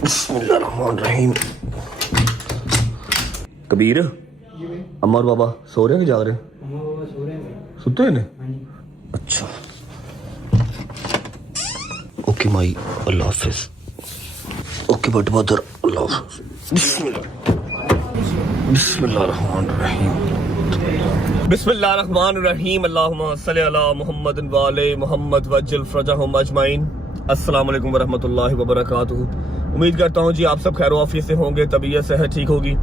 बिस्मिल्लाहिर्रहमानिर्रहीम। कबीर, अम्मा और बाबा सो रहे हैं कि जाग रहे हैं? सुते हैं? अच्छा, ओके माई, अल्लाह हाफिज। ओके बट मदर, अल्लाह हाफिज। बिस्मिल्लाहिर्रहमानिर्रहीम। बिस्मिल्लाहिर्रहमानिर्रहीम। अल्लाहुम्मा सल्लि अला मुहम्मद व आले मुहम्मद वज्जल फरजहुम अजमाइन। अस्सलाम वालेकुम वरहमतुल्लाहि वबरकातुहू। उम्मीद करता हूँ जी आप सब खैर आफियत से होंगे, तबीयत सेहत ठीक होगी।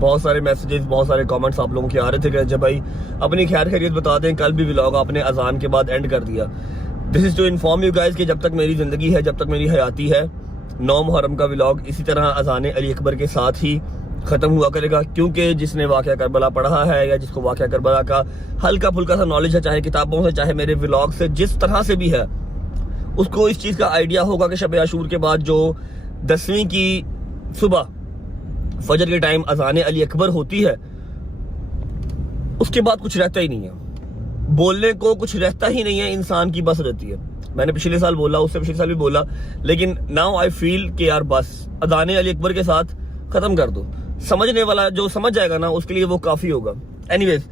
बहुत सारे मैसेजेस, बहुत सारे कमेंट्स आप लोगों के आ रहे थे कि रजब भाई अपनी खैर खैरियत बता दें। कल भी व्लॉग आपने अजान के बाद एंड कर दिया। This is to inform you guys कि जब तक मेरी ज़िंदगी है, जब तक मेरी हयाती है, 9 मुहर्रम का व्लॉग इसी तरह अजान अली अकबर के साथ ही ख़त्म हुआ करेगा। क्योंकि जिसने वाक़या करबला पढ़ा है या जिसको वाक़या करबला का हल्का फुल्का सा नॉलेज है, चाहे किताबों से चाहे मेरे व्लॉग से, जिस तरह से भी है, उसको इस चीज़ का आइडिया होगा कि शब आशूर के बाद जो 10वीं की सुबह फजर के टाइम अजान अली अकबर होती है, उसके बाद कुछ रहता ही नहीं है। बोलने को कुछ रहता ही नहीं है, इंसान की बस रहती है। मैंने पिछले साल बोला, उससे पिछले साल भी बोला, लेकिन नाउ आई फील कि यार बस अजान अली अकबर के साथ ख़त्म कर दो। समझने वाला जो समझ जाएगा ना, उसके लिए वो काफ़ी होगा। एनीवेज,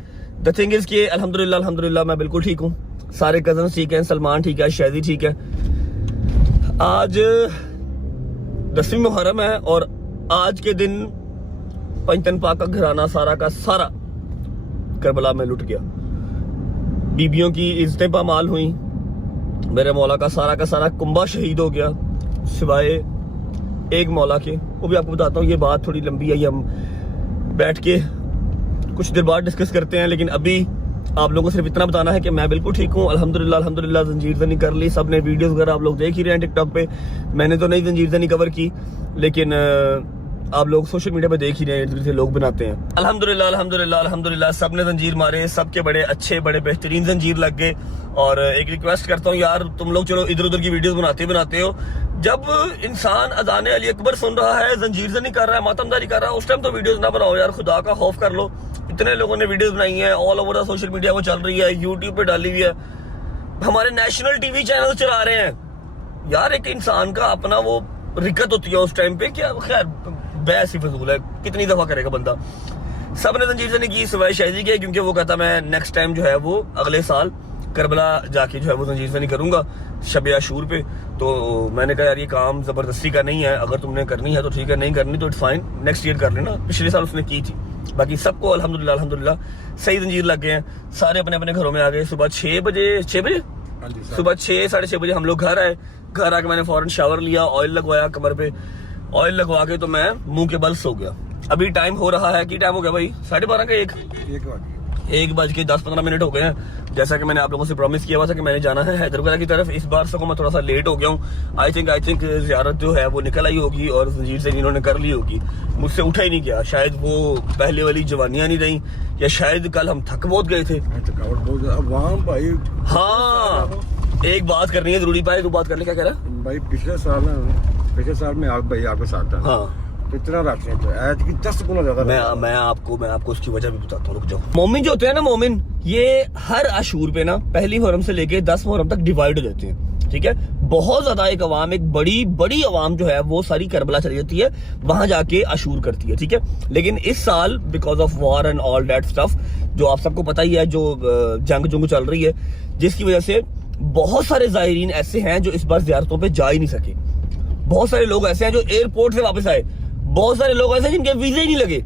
द थिंग इज़ कि अल्हम्दुलिल्लाह मैं बिल्कुल ठीक हूँ। सारे कज़न्स ठीक हैं, सलमान ठीक है, शहदी ठीक है। आज 10वीं मुहर्रम है और आज के दिन पंचतन पाक का घराना सारा का सारा करबला में लुट गया। बीबियों की इज्जतें पामाल हुई, मेरे मौला का सारा कुंबा शहीद हो गया, सिवाय एक मौला के। वो भी आपको बताता हूँ, ये बात थोड़ी लंबी है, ये हम बैठ के कुछ देर बाद डिस्कस करते हैं। लेकिन अभी आप लोगों को सिर्फ इतना बताना है कि मैं बिल्कुल ठीक हूँ, अल्हम्दुलिल्लाह। जंजीर ज़नी कर ली, सब ने वीडियोस वगैरह आप लोग देख ही रहे हैं टिकटॉक पे। मैंने तो नहीं जंजीर ज़नी कवर की, लेकिन आप लोग सोशल मीडिया पे देख ही रहे हैं, इधर से लोग बनाते हैं। अल्हम्दुलिल्लाह सब ने जंजीर मारे, सबके बड़े अच्छे बड़े बेहतरीन जंजीर लग गए। और एक रिक्वेस्ट करता हूँ यार, तुम लोग चलो इधर उधर की वीडियोस बनाते हो, जब इंसान अजान अली अकबर सुन रहा है, जंजीर ज़नी कर रहा है, मातमदारी कर रहा है, उस टाइम तो वीडियोस ना बनाओ यार, खुदा का खौफ कर लो। इतने लोगों ने वीडियोस बनाई हैं, all over the social media वो चल रही है, यूट्यूब पे डाली हुई है, हमारे नेशनल टीवी चैनल चला रहे हैं यार। एक इंसान का अपना वो रिकत होती है उस टाइम पे, क्या खैर बहस ही फजूल है, कितनी दफा करेगा बंदा। सब ने जंजीर ज़नी की सिवाय शायजी के, क्योंकि वो कहता मैं नेक्स्ट टाइम जो है वो अगले साल करबला जाके जो है वो जंजीर ज़नी करूंगा शब आशूर पे। तो मैंने कहा यार ये काम जबरदस्ती का नहीं है, अगर तुमने करनी है तो ठीक है, नहीं करनी तो इट्स फाइन, नेक्स्ट ईयर कर लेना। पिछले साल उसने की थी। बाकी सबको अल्हम्दुलिल्लाह सही जंजीर लग गए हैं, सारे अपने अपने घरों में आ गए। सुबह 6 बजे सुबह 6 साढ़े 6 बजे हम लोग घर आए। घर आके मैंने फौरन शावर लिया, ऑयल लगवाया कमर पे, ऑयल लगवा के तो मैं मुंह के बल सो गया। अभी टाइम हो रहा है, कि टाइम हो गया भाई 12:30 का, 1:10-15 हो गए हैं। जैसा कि मैंने आप लोगों से प्रॉमिस किया हुआ था कि मैंने जाना है हैदराबाद की तरफ। इस बार से मैं थोड़ा सा लेट हो गया हूँ। आई थिंक ज़ियारत जो है वो निकल आई होगी और जंजीर से इन्होंने कर ली होगी, मुझसे उठा ही नहीं गया। शायद वो पहले वाली जवानियाँ नहीं रही, या शायद कल हम थक बहुत गए थे। हाँ, एक बात करनी है जरूरी भाई, तू बात कर ले, क्या कह रहा है भाई? पिछले साल में आप भाई आपके साथ था। हाँ, इतना रश है, तो आज की 10 गुना ज्यादा। मैं आपको उसकी वजह भी बताता हूँ, रुक जाओ। मोमिन जो होते हैं ना, मोमिन ये हर आशूर पे ना पहली मुहर्रम से लेके 10 मुहर्रम तक डिवाइड हो जाते हैं, ठीक है। बहुत ज्यादा एक अवाम, एक बड़ी अवाम जो है वो सारी करबला चली जाती है, वहां जाके आशूर करती है, ठीक है। लेकिन इस साल because of war and all that stuff, जो आप सबको पता ही है, जो जंग चल रही है, जिसकी वजह से बहुत सारे ज़ायरीन ऐसे हैं जो इस बार ज़ियारतों पे जा ही नहीं सके। बहुत सारे लोग ऐसे हैं जो एयरपोर्ट से वापस आए, बहुत सारे लोग ऐसे हैं जिनके वीज़े ही नहीं लगे,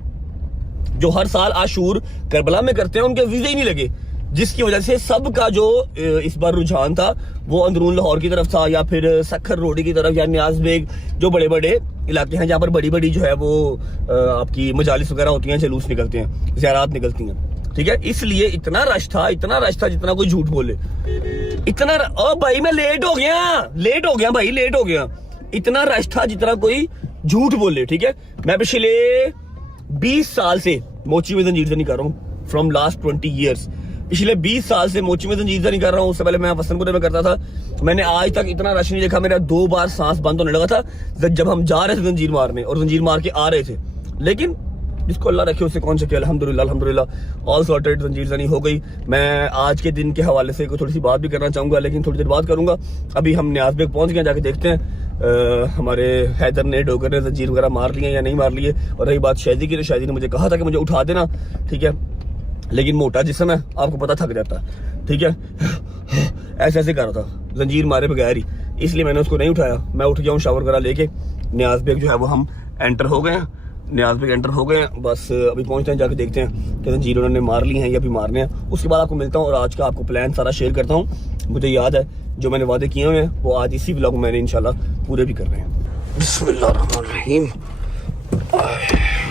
जो हर साल आशूर करबला में करते हैं, उनके वीज़े ही नहीं लगे, जिसकी वजह से सबका जो इस बार रुझान था वो अंदरून लाहौर की तरफ था, या फिर सखर रोडी की तरफ, या नियाज बेग, जो बड़े बड़े इलाके हैं जहाँ पर बड़ी बड़ी जो है वो आपकी मजालिस वगैरह होती हैं, जुलूस निकलते हैं, ज़ियारत निकलती हैं, ठीक है। इसलिए इतना रश था जितना कोई झूठ बोले। इतना ओ भाई मैं लेट हो गया भाई, लेट हो गया। इतना रश था जितना कोई झूठ बोले, ठीक है। मैं पिछले 20 साल से मोची में जंजीर ज़नी कर रहा हूँ, फ्रॉम लास्ट 20 ईयर्स। पिछले 20 साल से मोची में जंजीर ज़नी कर रहा हूँ। उससे पहले मैं वसनपुरे में करता था। मैंने आज तक इतना रश नहीं देखा। मेरा 2 बार सांस बंद होने लगा था जब हम जा रहे थे जंजीर मारने, और जंजीर मार के आ रहे थे। लेकिन जिसको अल्लाह रखे उससे कौन सके। अल्हम्दुलिल्लाह ऑल सॉर्टेड, जंजीर ज़नी हो गई। मैं आज के दिन के हवाले से थोड़ी सी बात भी करना चाहूँगा, लेकिन थोड़ी देर बात करूँगा। अभी हम नियाज बेग पहुँच गए, जाके देखते हैं हमारे हैदर ने डोगर ने जंजीर वगैरह मार लिए या नहीं मार लिए। और रही बात शायदी की, तो शायदी ने मुझे कहा था कि मुझे उठा देना, ठीक है, लेकिन मोटा जिस्म है, आपको पता, थक जाता है, ठीक है। ऐसे ऐसे कर रहा था जंजीर मारे बगैर ही, इसलिए मैंने उसको नहीं उठाया। मैं उठ गया हूँ शावर वगैरह लेके। न्याज बेग जो है वो हम एंटर हो गए हैं, न्याज बेग एंटर हो गए हैं। बस अभी पहुंचते हैं, जाके देखते हैं कि जंजीर उन्होंने मार ली हैं या भी मारने हैं। उसके बाद आपको मिलता हूँ और आज का आपको प्लान सारा शेयर करता हूँ। मुझे याद है जो मैंने वादे किए हुए हैं वो आज इसी व्लॉग में मैंने इंशाल्लाह पूरे भी कर रहे हैं। बिस्मिल्लाहिर्रहमानिर्रहीम।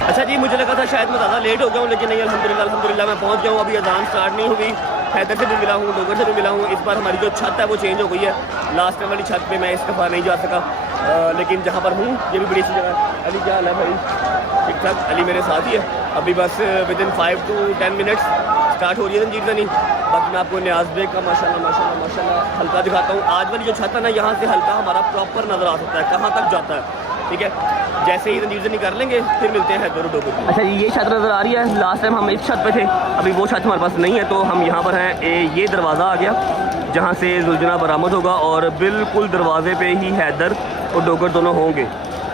अच्छा जी, मुझे लगा था शायद मैं ज़्यादा लेट हो गया हूँ, लेकिन नहीं, अल्हम्दुलिल्लाह मैं पहुँच गया हूँ। अभी अजान स्टार्ट नहीं हुई। हैदर से भी मिला हूँ, डोगर से भी मिला हूँ। इस बार हमारी जो छत है वो चेंज हो गई है। लास्ट टाइम वाली छत पे मैं इस दफ़ा नहीं जा सका, लेकिन जहाँ पर हूँ ये भी बड़ी सी जगह है। अली क्या हाल है भाई? ठीक ठाक। अली मेरे साथ ही है। अभी बस with in 5 to 10 minutes start हो रही है जंजीर ज़नी। बाकी मैं आपको न्याज बेग का माशाल्लाह हल्का दिखाता हूँ। आज वाली जो छत है ना, यहाँ से हल्का हमारा प्रॉपर नज़र आ सकता है कहाँ तक जाता है, ठीक है। जैसे ही जंजीर ज़नी कर लेंगे फिर मिलते हैं हैदर डोगर। अच्छा जी, ये छत नज़र आ रही है। लास्ट टाइम हम इस छत पे थे, अभी वो छत हमारे पास नहीं है, तो हम यहाँ पर हैं। ये दरवाज़ा आ गया जहाँ से जुलजना बरामद होगा, और बिल्कुल दरवाजे पे ही हैदर और डोगर दोनों होंगे।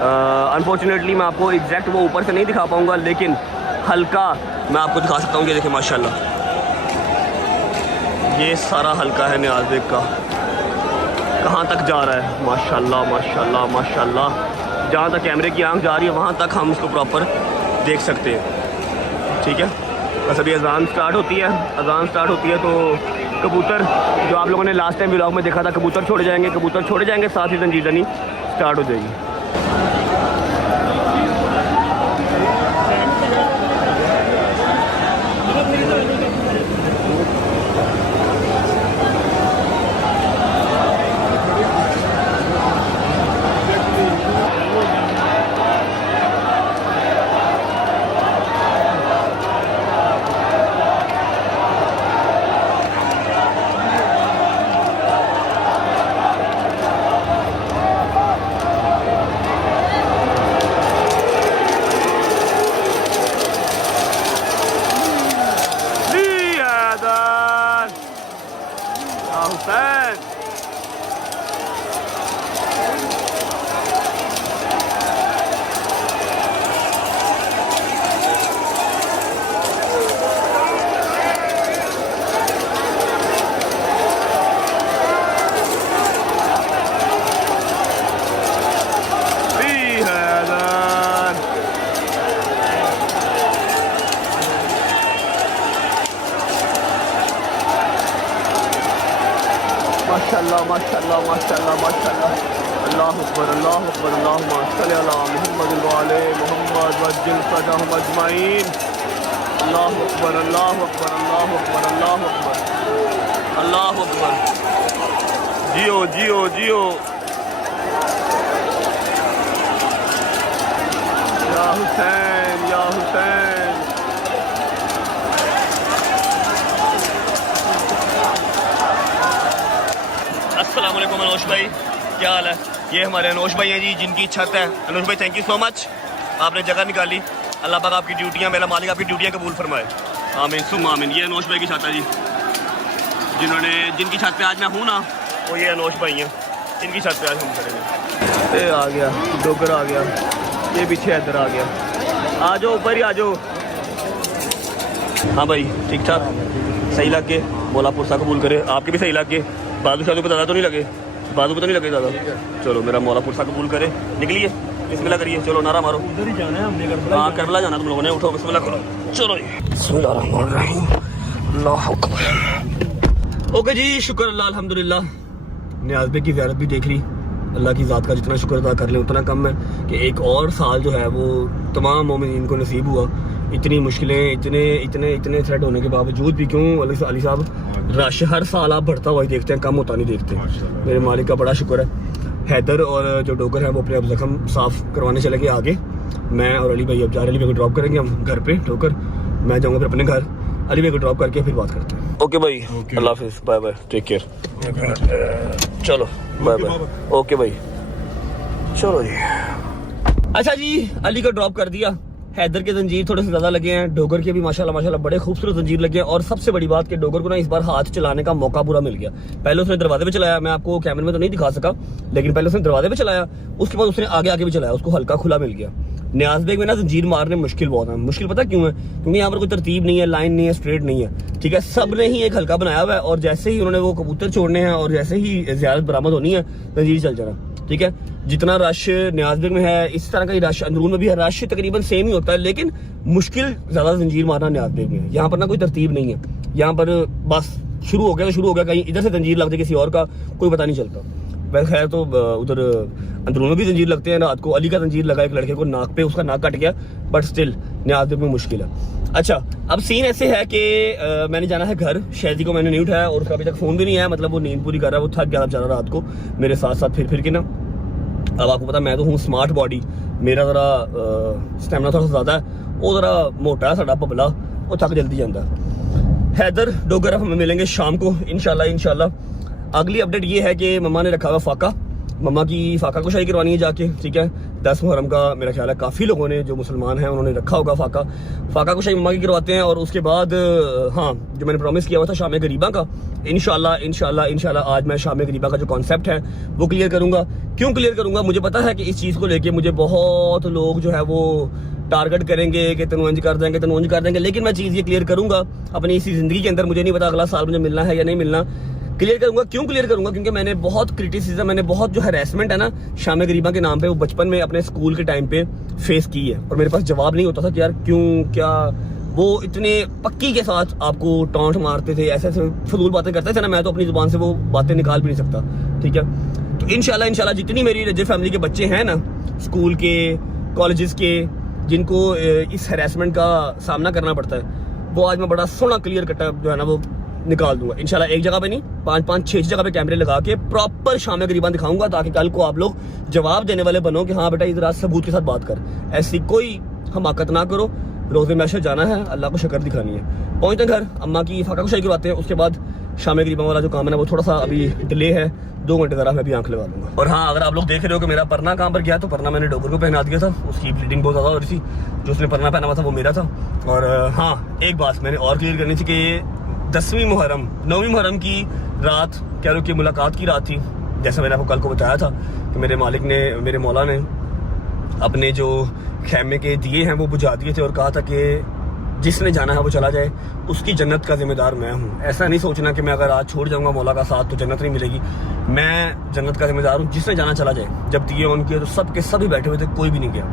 अनफॉर्चुनेटली मैं आपको एग्जैक्ट वो ऊपर से नहीं दिखा पाऊँगा, लेकिन हल्का मैं आपको दिखा सकता हूँ। कि देखिए माशाल्लाह, ये सारा हल्का है न्याज बेग का, कहाँ तक जा रहा है माशाल्लाह माशाल्लाह माशाल्लाह। जहाँ तक कैमरे की आंख जा रही है वहाँ तक हम इसको प्रॉपर देख सकते हैं, ठीक है। बस अभी अजान स्टार्ट होती है तो कबूतर जो आप लोगों ने लास्ट टाइम व्लॉग में देखा था, कबूतर छोड़े जाएंगे, साथ ही जंजीर ज़नी स्टार्ट हो जाएगी। माशाल्लाह। अल्लाहु अकबर अल्लाहुम्मा सल्ली अला मुहम्मद व आले मुहम्मद वज्जिल फरजहुम अजमाइन। अल्लाहु अकबर अल्लाहु अकबर अल्लाहु अकबर अल्लाहु अकबर अल्लाहु अकबर। जियो जियो जियो या हुसैन या हुसैन। अस्सलाम वालेकुम अनोश भाई, क्या हाल है? ये हमारे अनोश भाई हैं जी, जिनकी छत है। अनोश भाई थैंक यू सो मच, आपने जगह निकाली। अल्लाह पाक आपकी ड्यूटियाँ, मेरा मालिक आपकी ड्यूटियाँ कबूल फरमाए, आमीन सुम आमीन। ये अनोश भाई की छत है जी, जिनकी छत पे आज मैं हूँ ना, वो ये अनोश भाई हैं, इनकी छत पे आज हम करेंगे। ये आ गया डोगर, आ गया ये पीछे इधर आ गया। आ जाओ ऊपर ही आ जाओ। हाँ भाई ठीक ठाक, सही लग के, मौला पुरसा कबूल करे, आपके भी सही लग के। बाजू शादू पे ज़्यादा तो नहीं लगे, बाजू पे तो नहीं लगे ज़्यादा। चलो मेरा मौला पुरसा कबूल करे। निकलिए, बिस्मिल्लाह करिए, चलो नारा मारो। उधर ही जाना है हमने, हाँ करबला जाना तुम लोगों ने। उठो बिस्मिल्लाह करो, चलो बिस्मिल्लाहिर्रहमानिर्रहीम, अल्लाहु अकबर। ओके जी, शुक्र अल्लाह अल्हम्दुलिल्लाह। न्याज बेग की ज़ियारत भी देख ली। अल्लाह की ज़ात का जितना शुक्र अदा कर लें उतना कम है कि एक और साल जो है वो तमाम मोमिनीन को नसीब हुआ। इतनी मुश्किलें, इतने थ्रेड होने के बावजूद भी, क्यों अली साहब, रश हर साल आप बढ़ता हुआ ही देखते हैं, कम होता नहीं देखते। मेरे मालिक का बड़ा शुक्र है। हैदर और जो डोगर है वो अपने अब जख्म साफ़ करवाने चले गए आगे। मैं और अली भाई अब जा रहे हैं, अली भाई को ड्रॉप करेंगे हम घर पे डोगर, मैं जाऊँगा फिर अपने घर, अली भाई को ड्रॉप करके फिर बात करते हैं। ओके भाई, अल्लाह हाफिज़, बाय बाय, टेक केयर। चलो बाय बाय, ओके भाई, चलो जी। अच्छा जी, अली को ड्रॉप कर दिया, حیدر کے زنجیر تھوڑے سے زیادہ لگے ہیں, ڈوگر کے بھی ماشاءاللہ بڑے خوبصورت زنجیر لگے ہیں. اور سب سے بڑی بات کہ ڈوگر کو نا اس بار ہاتھ چلانے کا موقع پورا مل گیا. پہلے اس نے دروازے پہ چلایا, میں آپ کو کیمرے میں تو نہیں دکھا سکا, لیکن پہلے اس نے دروازے پہ چلایا, اس کے بعد اس نے آگے بھی چلایا, اس کو ہلکا کھلا مل گیا. نیاز بیگ میں نا زنجیر مارنے مشکل بہت ہے. مشکل پتہ کیوں ہے؟ کیونکہ یہاں پر کوئی ترتیب نہیں ہے, لائن نہیں ہے, اسٹریٹ نہیں ہے, ٹھیک ہے. سب نے ہی ایک ہلکا بنایا ہوا ہے, اور جیسے ہی انہوں نے وہ کبوتر چھوڑنے ہیں اور جیسے ہی زیارت برآمد ہونی ہے زنجیر چل جانا, ٹھیک ہے. جتنا رش نیاز بیگ میں ہے اس طرح کا ہی رش اندرون میں بھی ہے. رش تقریباً سیم ہی ہوتا ہے, لیکن مشکل زیادہ زنجیر مارنا نیاز بیگ میں ہے. یہاں پر نا کوئی ترتیب نہیں ہے, یہاں پر بس شروع ہو گیا, کہیں ادھر سے زنجیر لگ جائے کسی اور کا, کوئی پتہ نہیں چلتا. ویسے خیر تو ادھر اندرون میں بھی زنجیر لگتے ہیں. رات کو علی کا زنجیر لگا ایک لڑکے کو ناک پہ, اس کا ناک کٹ گیا, بٹ اسٹل نیاز بیگ میں مشکل ہے. اچھا, اب سین ایسے ہے کہ میں نے جانا ہے گھر. شہزی کو میں نے نہیں اٹھایا اور اس کا ابھی تک فون بھی نہیں آیا, مطلب وہ نیند پوری کر رہا ہے, وہ تھک گیا بیچارہ رات کو میرے ساتھ پھر کے نا. اب آپ کو پتا میں تو ہوں اسمارٹ باڈی, میرا ذرا اسٹیمنا تھوڑا سا زیادہ ہے, وہ ذرا موٹا ہے ساڈا پبلا, وہ تھک جلدی جاتا ہے. حیدر ڈوگر ہم ملیں گے شام کو انشاءاللہ. اگلی اپڈیٹ یہ ہے کہ مما نے رکھا ہوا فاقہ, مما کی فاقہ کشائی کروانی ہے جا کے, ٹھیک ہے. 10 محرم کا میرا خیال ہے کافی لوگوں نے جو مسلمان ہیں انہوں نے رکھا ہوگا فاقہ کشائی مما کی کرواتے ہیں. اور اس کے بعد ہاں جو میں نے پرومس کیا ہوا تھا شام غریبہ کا, انشاءاللہ آج میں شام غریبہ کا جو کانسیپٹ ہے وہ کلیئر کروں گا. کیوں کلیئر کروں گا؟ مجھے پتا ہے کہ اس چیز کو لے کے مجھے بہت لوگ جو ہے وہ ٹارگٹ کریں گے کہ تنو انج کر دیں گے, لیکن میں چیز یہ کلیئر کروں گا اپنی اسی زندگی کے اندر. مجھے نہیں پتا اگلا سال مجھے ملنا ہے یا نہیں ملنا, کلیئر کروں گا. کیوں کلیئر کروں گا؟ کیونکہ میں نے بہت کرٹیسزم, میں نے بہت جو ہیراسمنٹ ہے نا شام غریبہ کے نام پہ, وہ بچپن میں اپنے اسکول کے ٹائم پہ فیس کی ہے, اور میرے پاس جواب نہیں ہوتا تھا کہ یار کیوں, کیا. وہ اتنے پکی کے ساتھ آپ کو ٹانٹ مارتے تھے, ایسے فضول باتیں کرتے تھے نا, میں تو اپنی زبان سے وہ باتیں نکال بھی نہیں سکتا, ٹھیک ہے. تو انشاءاللہ جتنی میری رجب فیملی کے بچے ہیں نا, اسکول کے, کالجز کے, جن کو اس ہیراسمنٹ کا سامنا کرنا پڑتا ہے, وہ آج میں بڑا سونا کلیئر کٹا جو ہے نا وہ نکال دوں گا انشاءاللہ. ایک جگہ پہ نہیں, 5-6 جگہ پہ کیمرے لگا کے پراپر شام غریبہ دکھاؤں گا, تاکہ کل کو آپ لوگ جواب دینے والے بنو کہ ہاں بیٹا ادھر ثبوت کے ساتھ بات کر. ایسی کوئی حماقت نہ کرو, روزے میں جانا ہے, اللہ کو شکر دکھانی ہے. پہنچتے ہیں گھر, اماں کی فاقہ کشائی کرواتے ہیں, اس کے بعد شام غریبہ والا جو کام ہے وہ تھوڑا سا ابھی ڈیلے ہے, 2 گھنٹے ذرا میں بھی آنکھ لگا دوں گا. اور ہاں اگر آپ لوگ دیکھ رہے ہو کہ میرا پرنا کہاں پر گیا, تو پرنا میں نے ڈوگر کو پہنا دیا تھا, اس کی بلیڈنگ بہت زیادہ ہو رہی تھی. جو اس نے پرنا پہنا ہوا تھا وہ میرا تھا. اور ہاں ایک بات میں نے اور کلیئر کرنی تھی کہ 9 محرم کی رات کہہ لو کہ ملاقات کی رات تھی, جیسا میں نے آپ کو کل کو بتایا تھا کہ میرے مالک نے, میرے مولا نے اپنے جو خیمے کے دیے ہیں وہ بجھا دیے تھے, اور کہا تھا کہ جس نے جانا ہے وہ چلا جائے, اس کی جنت کا ذمہ دار میں ہوں. ایسا نہیں سوچنا کہ میں اگر آج چھوڑ جاؤں گا مولا کا ساتھ تو جنت نہیں ملے گی. میں جنت کا ذمہ دار ہوں, جس نے جانا چلا جائے. جب دیے ان کے تو سب کے سب ہی بیٹھے ہوئے تھے, کوئی بھی نہیں گیا.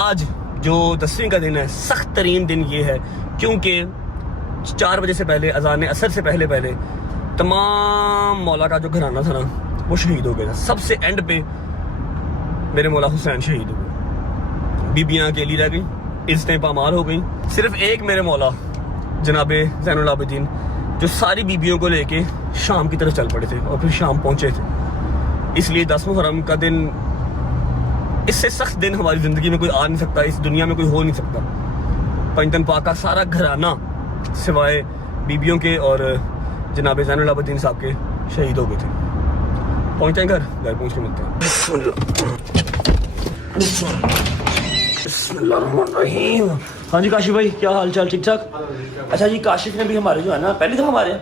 آج جو 10ویں کا دن ہے, سخت ترین دن یہ ہے کیونکہ 4 بجے سے پہلے, اذان عصر سے پہلے تمام مولا کا جو گھرانہ تھا نا وہ شہید ہو گیا تھا. سب سے اینڈ پہ میرے مولا حسین شہید ہو گئے, بیبیاں اکیلی رہ گئی, عزتیں پامال ہو گئیں. صرف ایک میرے مولا جناب زین العابدین جو ساری بیبیوں کو لے کے شام کی طرف چل پڑے تھے اور پھر شام پہنچے تھے. اس لیے 10 محرم کا دن, اس سے سخت دن ہماری زندگی میں کوئی آ نہیں سکتا, اس دنیا میں کوئی ہو نہیں سکتا. پنجتن پاک کا سارا گھرانہ سوائے بیبیوں کے اور جناب زین العابدین صاحب کے شہید ہو گئے تھے. پہنچتے ہیں گھر پہنچ کے ملتے ہیں. بسم اللہ الرحمن الرحیم. ہاں جی کاشف بھائی, کیا حال چال؟ ٹھیک ٹھاک. اچھا جی, کاشف نے بھی ہمارے جو ہے نا پہلی دفعہ ہمارے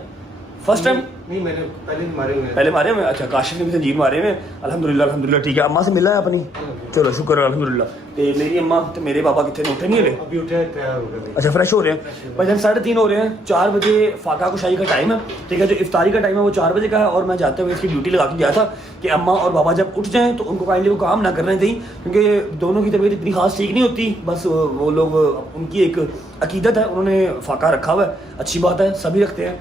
فرسٹ ٹائم نہیں, میں نے پہلے مارے ہوئے. اچھا, کاشف نے بھی زنجیر مارے ہوئے, الحمدللہ. ٹھیک ہے, اماں سے ملا ہے اپنی, چلو شکر ہے الحمدللہ. میری اماں تو میرے پاپا کتنے اٹھے نہیں رہے, ابھی اٹھے تیار ہو گئے. اچھا فریش ہو رہے ہیں بھائی. 3:30 ہو رہے ہیں, 4 بجے فاقہ کشائی کا ٹائم ہے, ٹھیک ہے. جو افطاری کا ٹائم ہے وہ 4 بجے کا ہے, اور میں جاتے ہوئے اس کی ڈیوٹی لگا کے گیا تھا کہ اماں اور بابا جب اٹھ جائیں تو ان کو کائنڈلی وہ کام نہ کرنے دیں, کیونکہ دونوں کی طبیعت اتنی خاص ٹھیک نہیں ہوتی. بس وہ لوگ, ان کی ایک عقیدت ہے, انہوں نے فاقہ رکھا ہوا ہے, اچھی بات ہے, سبھی رکھتے ہیں.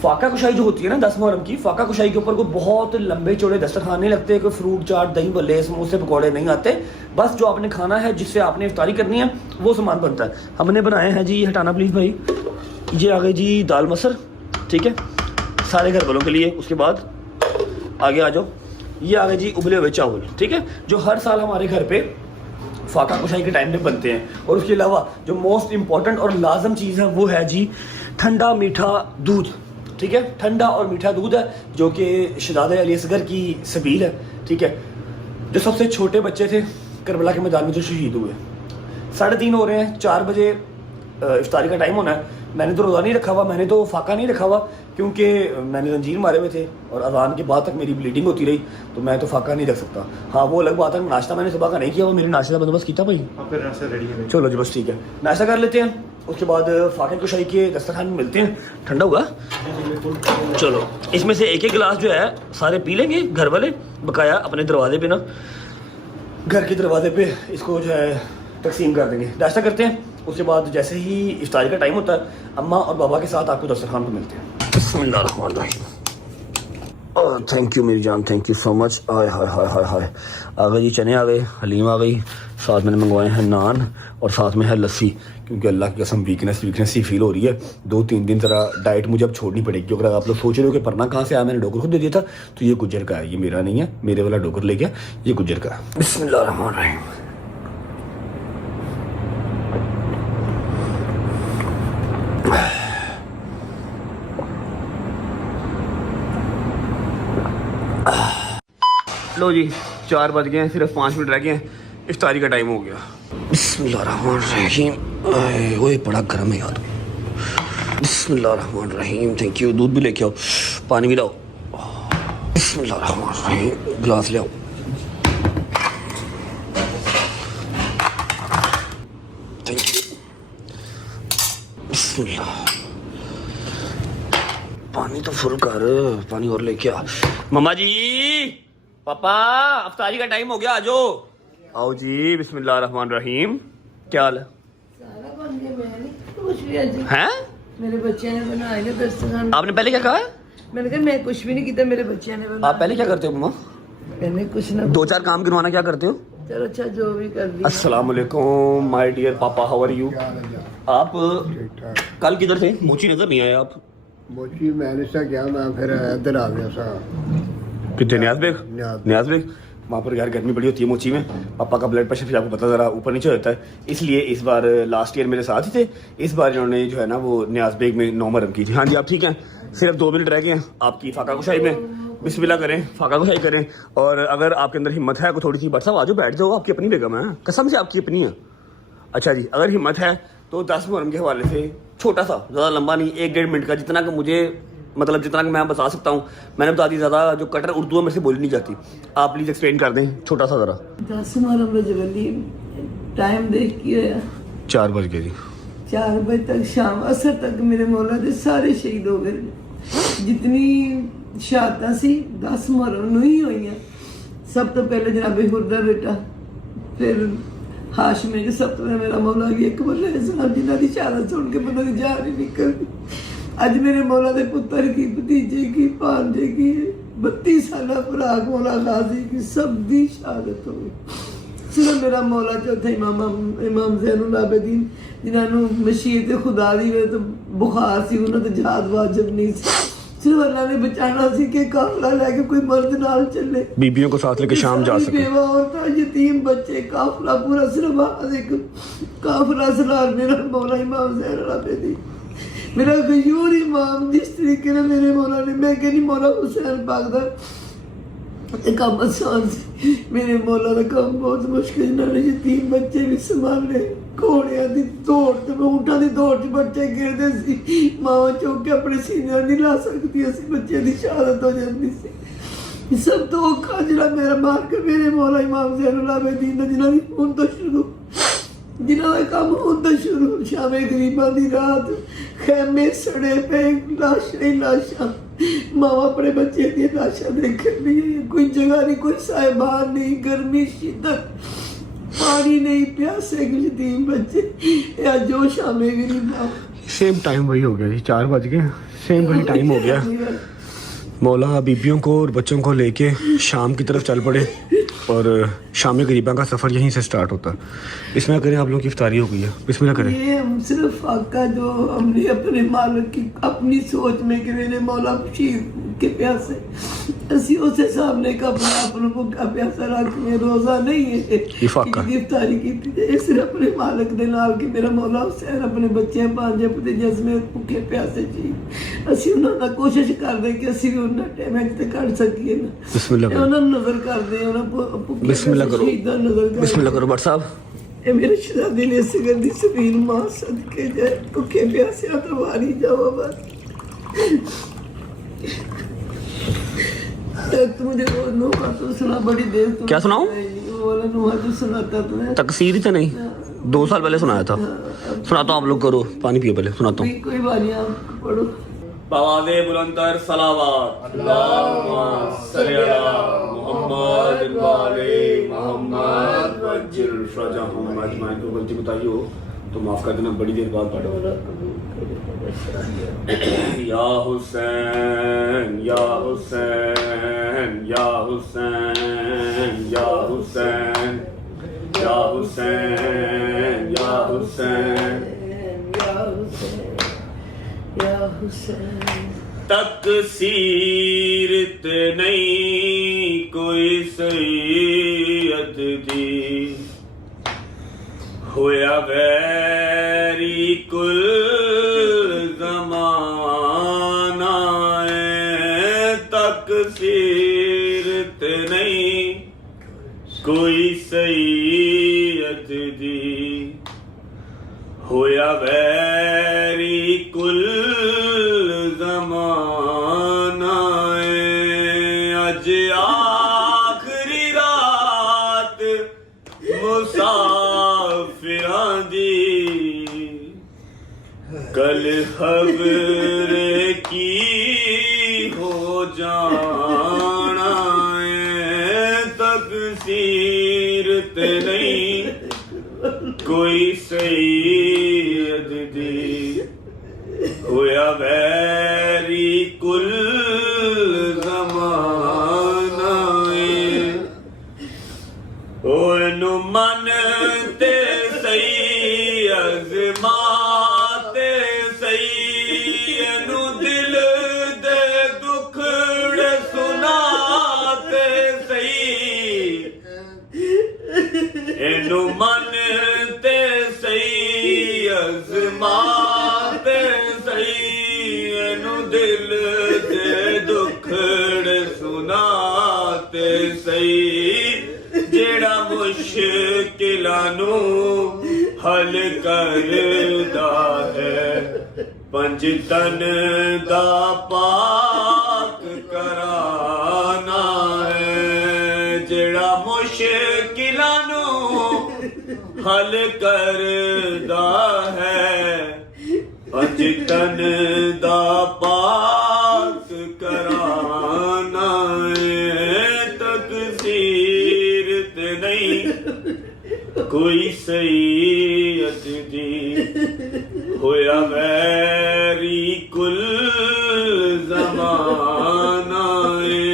فاقہ کشائی جو ہوتی ہے نا 10 محرم کی, فاقہ کشائی کے اوپر کوئی بہت لمبے چوڑے دسترخوان نہیں لگتے, کوئی فروٹ چاٹ, دہی بلے, سموسے, پکوڑے نہیں آتے. بس جو آپ نے کھانا ہے, جس سے آپ نے افطاری کرنی ہے, وہ سامان بنتا ہے. ہم نے بنائے ہیں جی, ہٹانا پلیز بھائی, یہ آ گئے جی دال مسر, ٹھیک ہے, سارے گھر والوں کے لیے. اس کے بعد آگے آ جاؤ, یہ آ گئے جی ابلے ہوئے چاول, ٹھیک ہے, جو ہر سال ہمارے گھر پہ فاقہ کشائی کے ٹائم پہ بنتے ہیں. اور اس کے علاوہ جو موسٹ امپورٹنٹ اور لازم چیز ہے وہ ہے جی ٹھنڈا میٹھا دودھ, ٹھیک ہے. ٹھنڈا اور میٹھا دودھ ہے جو کہ شہزادہ علی اصغر کی سبیل ہے, ٹھیک ہے, جو سب سے چھوٹے بچے تھے کربلا کے میدان میں جو شہید ہوئے. 3:30 हो रहे हैं, 4 बजे इफ्तारी का टाइम होना है। मैंने तो रोज़ा नहीं रखा हुआ, मैंने तो फाका नहीं रखा हुआ क्योंकि मैंने जंजीर मारे हुए थे और अज़ान के बाद तक मेरी ब्लीडिंग होती रही, तो मैं तो फाका नहीं रख सकता। हाँ वो अलग बात है, नाश्ता मैंने सुबह का नहीं किया, वो मेरे नाश्ते का बंदोबस्त किया भाई। आपका नाश्ता रेडी है? चलो जी बस ठीक है, नाश्ता कर लेते हैं, उसके बाद फाके कुशाई के दस्तरखान में मिलते हैं। ठंडा होगा, चलो इसमें से एक एक गिलास जो है सारे पी लेंगे घर वाले, बकाया अपने दरवाजे पे ना, घर के दरवाजे पे इसको जो है तकसीम कर देंगे। नाश्ता करते हैं, उसके बाद जैसे ही इफ्तारी का टाइम होता है अम्मा और बाबा के साथ आपको दस्तरखान पे मिलते हैं। बिस्मिल्लाहिर्रहमानिर्रहीम। थैंक यू मेरी जान, थैंक यू सो मच। हाय हाय हाय हाय हाय, आ गए जी चने आ गए, हलीम आ गई, साथ मैंने मंगवाए हैं नान और साथ में है लस्सी, क्योंकि अल्लाह की कसम वीकनेस ही फील हो रही है। 2-3 दिन ज़रा डाइट मुझे अब छोड़नी पड़ेगी। अगर आप लोग सोच रहे हो कि परना कहाँ से आया, मैंने डोगर खुद दे दिया था, तो ये गुज्जर का है, ये मेरा नहीं है, मेरे वाला डोगर ले गया, ये गुज्जर का है। बिस्मिल्लाहिर्रहमानिर्रहीम। लो जी 4 बज गए हैं, सिर्फ 5 मिनट रह गए हैं, इफ्तारी का टाइम हो गया। बिस्मिल्लाहिर्रहमानिर्रहीम। ओए बड़ा गर्म है यार। बिस्मिल्लाहिर्रहमानिर्रहीम। थैंक यू, दूध भी लेके आओ, पानी भी लाओ। बिस्मिल्लाहिर्रहमानिर्रहीम, गिलास ले आओ। Thank you. बिस्मिल्लाह, पानी तो फुल कर, पानी और लेके आ। मम्मा जी, पापा इफ्तारी का टाइम हो गया, आजो आओ जी। बिस्मिल्लाहिर्रहमानिर्रहीम। क्या हाल है? सारा बन गया, मैं नहीं कुछ भी आज हैं? मेरे बच्चे ने बनाए ना दस्तरखान। आपने पहले क्या कहा? मैंने कहा मैं कुछ भी नहीं किया, मेरे बच्चे ने बनाया। आप पहले क्या करते हो मम्मा? मैंने कुछ ना 2-4 काम गिनवाना क्या करते हो? चलो अच्छा जो भी कर दिया। अस्सलाम वालेकुम माय डियर पापा, हाउ आर यू? आप कल किधर थे? मोची नजर नहीं आए आप। मोची मैंने सा क्या, मैं फिर इधर आ गया सा। कितने? न्याज बेग? न्याज। न्याज बेग वहाँ पर यार गर्मी बड़ी होती है मोची में, पापा का ब्लड प्रेशर फिर आपको पता ज़रा ऊपर नीचे होता है, इसलिए इस बार लास्ट ईयर मेरे साथ ही थे, इस बार इन्होंने जो है ना वो न्याज बेग में 9 मरहम की थी। हाँ जी आप ठीक हैं? सिर्फ 2 मिनट रह गए हैं आपकी फाका कुशाई में, बिस्मिल्लाह करें, फाका कुशाई करें, और अगर आपके अंदर हिम्मत है थोड़ी सी, बट साहब आज बैठ जाओ, आपकी अपनी बेगम है, कसम से आपकी अपनी है। अच्छा जी, अगर हिम्मत है तो 10 मुहर्रम के हवाले से छोटा सा, ज़्यादा लंबा नहीं, 1-1.5 मिनट का, जितना कि मुझे मतलब जितना कि मैं बता सकता हूँ मैंने बता दी, ज़्यादा जो कटर उर्दू में से बोली नहीं जाती, आप प्लीज़ एक्सप्लेन कर दें छोटा सा ज़रा। 10 मुहर्रम रजबली टाइम देख के 4 बज गए जी। 4 बजे तक शाम असर तक मेरे मौला दे सारे शहीद हो गए। जितनी शहादतां सी 10 मुहर्रम ਨੂੰ ही हुई हैं। सब तो पहले जनाबे हुरदा बेटा, फिर हाशमे के, सब तो मेरा मौला भी एक बोले साहब जिन्हों की शहादत सुन के बंदे की जान ही निकल गई। अज मेरे मौला दे पुत्र की, भतीजे की, भांजे की, 32 साल भरा मौला गाजी की, सब दी शहादत हो गई। सिर्फ मेरा मौला चौथा इमाम ज़ैनुल आबिदीन जिन्होंने मशीयत खुदा दी वे तो बुखार सी, उन्होंने तो जहाद वाजिब नहीं सी, सिर्फ अल्लाह ने बचाना सी कि काफिला लेके कोई मर्द नाल चले, बीबियों को साथ लेके शाम जा सके। बेवा औरतां, यतीम बच्चे, काफिला पूरा सिर्फ आज एक काफिला सलार मेरा मौला इमाम ज़ैनुल आबिदीन, मेरा गयूर इमाम, जिस तरीके ने मेरे मौला ने, मैं कहनी मौला हुसैन पाक दा काम आसान से, मेरे मौला का काम बहुत मुश्किल, इन्होंने यतीम बच्चे भी संभाले, घोड़िया की दौड़ ते ऊंटां की दौड़ च बच्चे गिरते सी, मावां चुक के अपने सीने नहीं ला सकती सी, बच्चे की शहादत हो जाती सी। सब तो औखा जिहड़ा मेरा मार के मेरे मौला इमाम ज़ैनुल आबिदीन दा, जिन्हां दी हुण तो शुरू, जिन्हां दा काम हुण तो शुरू, शामे गरीबां दी रात, खैमे सड़े पे, लाशां ही लाशां, मावा अपने बच्चे की लाशा देख रही है, कोई जगह नहीं, कोई साहिबान नहीं, गर्मी शिद्दत, पानी नहीं, प्यासे यतीम बच्चे, जो शामे गरीबा। सेम टाइम वही हो गया जी, 4 बज गए, सेम वही टाइम हो गया। मौला बीबियों को और बच्चों को लेके शाम की तरफ चल पड़े और शाम गरीबा का सफ़र यहीं से स्टार्ट होता है। बिस्मिल्लाह करें, आप लोगों की इफ्तारी हो गई है, बिस्मिल्लाह करें। ये हम सिर्फ फाका जो हमने अपने मालिक की अपनी सोच में कि मेरे मौला शहीद के प्यासे, ਅਸੀਂ ਉਸੇ ਸਾਹਮਣੇ अपने आप को भूखा प्यासा रख के रोज़ा नहीं है इफ्तारी की, ये सिर्फ अपने मालिक दे नाल कि मेरा मौला हुसैन अपने बच्चे भांजे भतीजे समेत भूखे प्यासे जी, ਅਸੀਂ ਉਹਨਾਂ ਦਾ ਕੋਸ਼ਿਸ਼ ਕਰਦੇ ਕਿ ਅਸੀਂ ਵੀ ਉਹਨਾਂ ਟਾਈਮ ਤੇ ਕੱਢ ਸਕੀਏ ਨਾ। बिस्मिल्लाह करो, ਉਹਨਾਂ ਨੂੰ ਨਜ਼ਰ ਕਰਦੇ, ਉਹਨਾਂ ਭੁੱਖੇ बिस्मिल्लाह करो, शहीਦਾਂ ਨਜ਼ਰ ਕਰਦੇ। बिस्मिल्लाह करो। बट साहब ये मेरे शहजादी ने सिगंदी समीर मां सदके जाए भुखे प्यासे तो मारी जाओ बस। तू मुझे वो नो का तो सुना बड़ी देर तो क्या सुनाऊं? वो वाला नुहा तो सुनाता तुम्हें तकसीर ही तो नहीं, 2 साल पहले सुनाया था। सुनाता हूँ, आप लोग करो, पानी पियो पहले, सुनाता हूँ। कोई बात नहीं आप पढ़ो। आवाज़े बुलंदतर सलावत अल्लाहुम्मा सल्ली अला मुहम्मद व आले मुहम्मद वज्जिल फरजहुम अजमाइन। तो गलती बताई हो तो माफ कर देना, बड़ी देर बाद पढ़ो। या हुसैन या हुसैन या हुसैन या हुसैन या हुसैन या हुसैन या हुसैन। तकसीरत नहीं कोई सैयद दी, होया वैरी कुल ज़माना है। तकसीरत नहीं कोई सैयद दी, होया वैरी कुल ज़माना है। अज आखरी रात मुसाफिरां दी, कल खबर की हो जाना है। तकसीरत नहीं कोई सैयद दी, होया वैरी कुल ज़माना है। ओनू मन ते सही अज़माते सही, एनू दिल दे दुखड़े सुनाते सही, एनू मन ते सही अज़माते सही, एनू दिल दे दुखड़े सुनाते सही। जेड़ा मुश्किलां नू हल करदा है, पंज तन दा पाक कराना है। जेड़ा मुश्किलां नू हल करदा है, पंज तन दा पाक कराना है। तकसीरत नहीं कोई सैयद दी, होया वैरी कुल ज़माना है।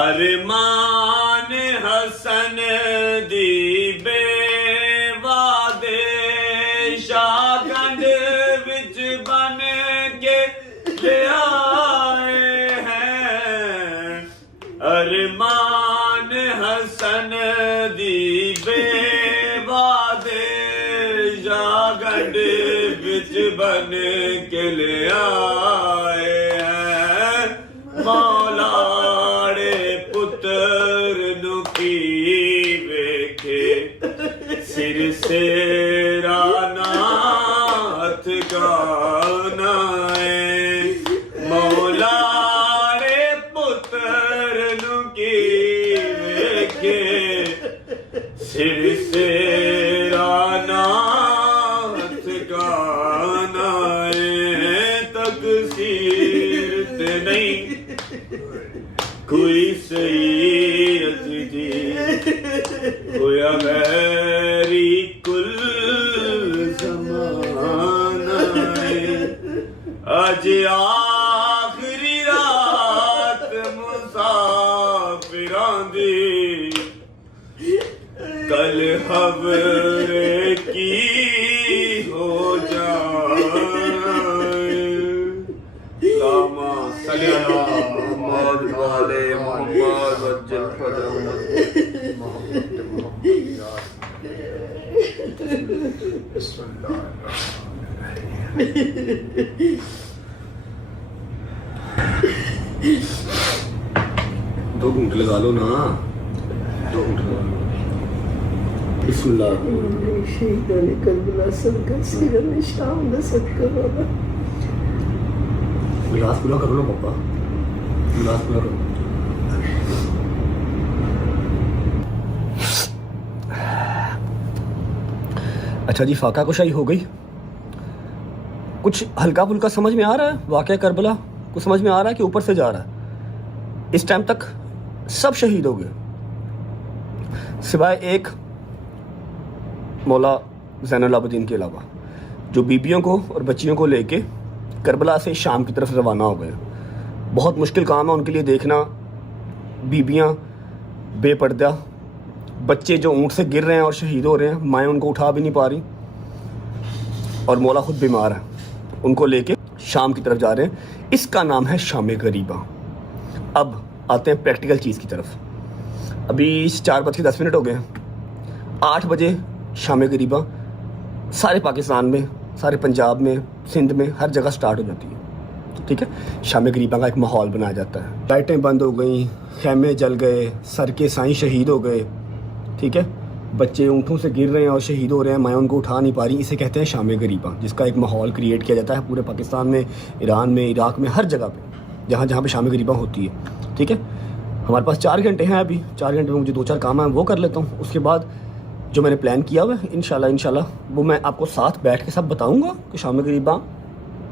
अरमान हसन दी बेवादे शागंड विच बन के ले आए हैं। अरमान हसन दी बेवादे शागंड विच बन के ले आए हैं। मौलाड़े पुत्र नु की वेखे, सिर से रानाथ गाना है। मौलाड़े पुत्र नु की वेखे, सिर से रानाथ गाना है। तकसीरत नहीं कोई सैयद दी, होया वैरी कुल ज़माना है। अज आखरी रात मुसाफिरां दी, कल खबर की हो जाए। लामा सल्ली अला मुहम्मद व आले मुहम्मद वज्जल फरजहुम। दो घंटे लगा लो ना, 2 घंटे लगा लो। بسم اللہ. شہیدان کربلا صدقہ سیرت شام دا صدقہ بابا. گلاس پورا کرو نا پاپا, گلاس پورا کرو. اچھا جی, فاقہ کشائی ہو گئی. کچھ ہلکا پھلکا سمجھ میں آ رہا ہے واقعہ کربلا, کچھ سمجھ میں آ رہا ہے کہ اوپر سے جا رہا ہے. اس ٹائم تک سب شہید ہو گئے سوائے ایک مولا زین العابدین کے علاوہ, جو بیبیوں کو اور بچیوں کو لے کے کربلا سے شام کی طرف روانہ ہو گئے. بہت مشکل کام ہے ان کے لیے دیکھنا, بیبیاں بے پردہ, بچے جو اونٹ سے گر رہے ہیں اور شہید ہو رہے ہیں, مائیں ان کو اٹھا بھی نہیں پا رہی, اور مولا خود بیمار ہے, ان کو لے کے شام کی طرف جا رہے ہیں. اس کا نام ہے شام غریبہ. اب آتے ہیں پریکٹیکل چیز کی طرف. ابھی 4:10 ہو گئے ہیں. 8 بجے شام غریبہ سارے پاکستان میں, سارے پنجاب میں, سندھ میں, ہر جگہ سٹارٹ ہو جاتی ہے. ٹھیک ہے, شام غریبہ کا ایک ماحول بنایا جاتا ہے. لائٹیں بند ہو گئیں, خیمے جل گئے, سر کے سائیں شہید ہو گئے. ٹھیک ہے, بچے اونٹوں سے گر رہے ہیں اور شہید ہو رہے ہیں, مائیں ان کو اٹھا نہیں پا رہی. اسے کہتے ہیں شام غریبہ, جس کا ایک ماحول کریٹ کیا جاتا ہے پورے پاکستان میں, ایران میں, عراق میں, ہر جگہ پہ جہاں جہاں پہ شام غریبہ ہوتی ہے. ٹھیک ہے, ہمارے پاس 4 گھنٹے ہیں. ابھی 4 گھنٹے میں مجھے 2-4 کام ہیں, وہ کر لیتا ہوں. اس کے بعد جو میں نے پلان کیا ہوا ہے انشاءاللہ وہ میں آپ کو ساتھ بیٹھ کے سب بتاؤں گا کہ شام غریبہ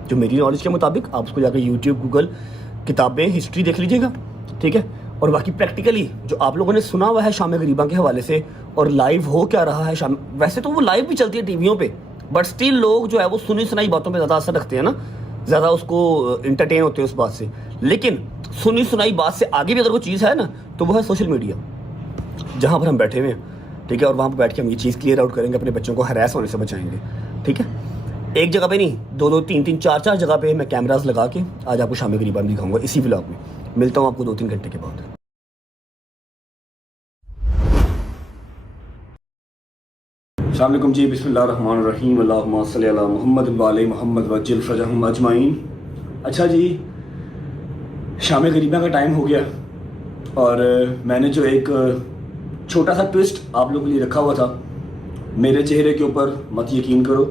جو میری نالج کے مطابق, آپ اس کو جا کے یوٹیوب, گوگل, کتابیں, ہسٹری دیکھ لیجیے گا. ٹھیک ہے, اور باقی پریکٹیکلی جو آپ لوگوں نے سنا ہوا ہے شام غریبہ کے حوالے سے, اور لائیو ہو کیا رہا ہے شام, ویسے تو وہ لائیو بھی چلتی ہے ٹی ویوں پہ, بٹ اسٹل لوگ جو ہے وہ سنی سنائی باتوں پہ زیادہ اثر رکھتے ہیں نا, زیادہ اس کو انٹرٹین ہوتے ہیں اس بات سے. لیکن سنی سنائی بات سے آگے بھی اگر کوئی چیز ہے نا تو وہ ہے سوشل میڈیا, جہاں پر ہم بیٹھے ہوئے ہیں. ٹھیک ہے, اور وہاں پہ بیٹھ کے ہم یہ چیز کلیئر آؤٹ کریں گے, اپنے بچوں کو ہراس ہونے سے بچائیں گے. ٹھیک ہے, ایک جگہ پہ نہیں, 2-2, 3-3, 4-4 جگہ پہ میں کیمراز لگا کے آج آپ کو شام غریبہ بھی دکھاؤں گا اسی ولاگ میں. ملتا ہوں آپ کو 2-3 گھنٹے کے بعد. السلام علیکم جی, بسم اللہ الرحمن الرحیم, اللہم صلی علی محمد وعلی محمد وعجل فرجہم اجمعین. اچھا جی, شام غریبہ کا ٹائم ہو گیا, اور میں نے جو ایک چھوٹا سا ٹوسٹ آپ لوگوں کے لیے رکھا ہوا تھا, میرے چہرے کے اوپر مت یقین کرو,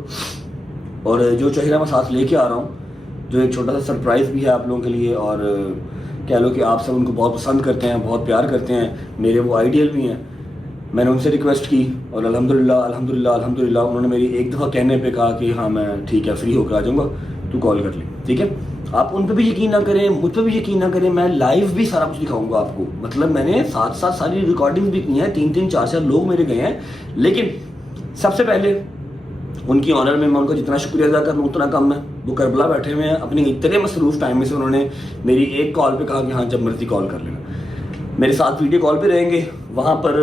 اور جو چہرہ میں ساتھ لے کے آ رہا ہوں, جو ایک چھوٹا سا سرپرائز بھی ہے آپ لوگوں کے لیے, اور کہہ لو کہ آپ سب ان کو بہت پسند کرتے ہیں, بہت پیار کرتے ہیں, میرے وہ آئیڈیل بھی ہیں. میں نے ان سے ریکویسٹ کی اور الحمدللہ انہوں نے میری ایک دفعہ کہنے پہ کہا کہ ہاں میں ٹھیک ہے فری ہو کر آ جاؤں گا, تو کال کر لیں. ٹھیک ہے, آپ ان پہ بھی یقین نہ کریں, مجھ پہ بھی یقین نہ کریں, میں لائیو بھی سارا کچھ دکھاؤں گا آپ کو. مطلب میں نے ساتھ ساری ریکارڈنگ بھی کی ہیں, 3-3, 4-4 لوگ میرے گئے ہیں. لیکن سب سے پہلے ان کی آنر میں ان کا جتنا شکریہ ادا کروں اتنا کم ہے. وہ کربلا بیٹھے ہوئے ہیں, اپنی اتنے مصروف ٹائم میں سے انہوں نے میری ایک کال پہ کہا کہ ہاں جب مرضی کال کر لینا. میرے ساتھ ویڈیو کال پہ رہیں گے, وہاں پر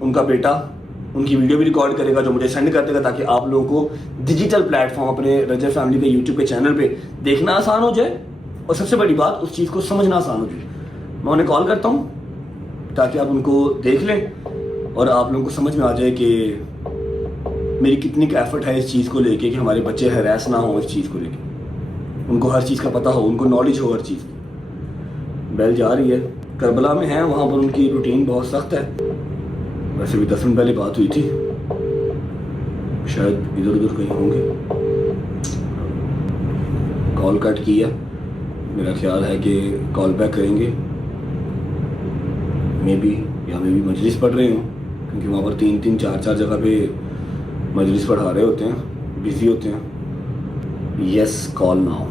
ان کا بیٹا ان کی ویڈیو بھی ریکارڈ کرے گا جو مجھے سینڈ کر دے گا, تاکہ آپ لوگوں کو ڈیجیٹل پلیٹ فارم اپنے رجب فیملی کے یوٹیوب کے چینل پہ دیکھنا آسان ہو جائے, اور سب سے بڑی بات اس چیز کو سمجھنا آسان ہو جائے. میں انہیں کال کرتا ہوں تاکہ آپ ان کو دیکھ لیں اور آپ لوگوں کو سمجھ میں آ جائے کہ میری کتنی ایفرٹ ہے اس چیز کو لے کے, کہ ہمارے بچے ہراس نہ ہوں اس چیز کو لے کے, ان کو ہر چیز کا پتہ ہو, ان کو نالج ہو ہر چیز کی. بیل جا رہی ہے, کربلا میں ہیں, وہاں پر ان کی روٹین بہت سخت ہے. ویسے بھی 10 منٹ پہلے بات ہوئی تھی, شاید ادھر ادھر کہیں ہوں گے. کال کٹ کی ہے, میرا خیال ہے کہ کال بیک کریں گے, مے بی مجلس پڑھ رہے ہوں, کیونکہ وہاں پر 3-3, 4-4 جگہ پہ مجلس پڑھا رہے ہوتے ہیں, بزی ہوتے ہیں. یس, کال ناؤ.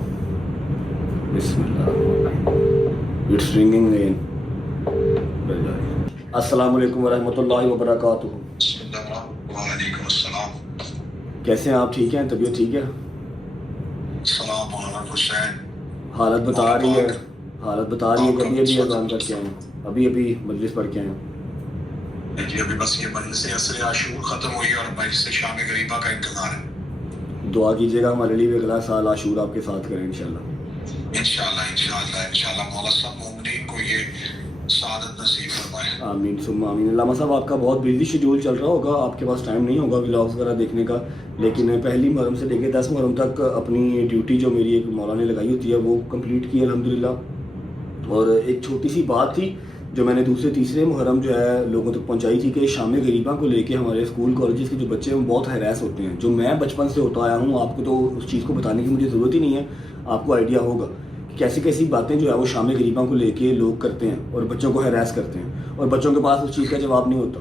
بسم اللہ, اٹس رنگنگ اگین. السلام علیکم ورحمۃ اللہ وبرکاتہ. وعلیکم السلام. کیسے ہیں آپ, ٹھیک ہیں, طبیعت ٹھیک ہے؟ السلام علیکم حسین. حالت بتا رہی ہے کہ ابھی اذان کر کے آئے, ابھی مجلس پڑھ کے آئے. جی ابھی بس یہ مجلس عصر عاشور ختم ہوئی اور مجلس شام غریبہ کا انتظار ہے. دعا کیجیے گا ہمارے لیے, اگلا سال عاشور آپ کے ساتھ کریں انشاءاللہ. انشاءاللہ مولا سب مومنین کو یہ سعادت نصیب فرمائے. آمین ثم آمین. علامہ صاحب آپ کا بہت بزی شیڈول چل رہا ہوگا, آپ کے پاس ٹائم نہیں ہوگا ولاگز وغیرہ دیکھنے کا, لیکن 1 محرم سے لے کے 10 محرم تک اپنی ڈیوٹی جو میری ایک مولا نے لگائی ہوتی ہے وہ کمپلیٹ کی الحمدللہ. اور ایک چھوٹی سی بات تھی جو میں نے دوسرے تیسرے محرم جو ہے لوگوں تک پہنچائی تھی کہ شام غریباں کو لے کے ہمارے اسکول کالجز کے جو بچے ہیں وہ بہت ہیراس ہوتے ہیں. جو میں بچپن سے ہوتا آیا ہوں, آپ کو تو اس چیز کو بتانے کی مجھے ضرورت ہی نہیں ہے, آپ کو آئیڈیا ہوگا کہ کیسی کیسی باتیں جو ہے وہ شام غریباں کو لے کے لوگ کرتے ہیں اور بچوں کو ہیراس کرتے ہیں, اور بچوں کے پاس اس چیز کا جواب نہیں ہوتا.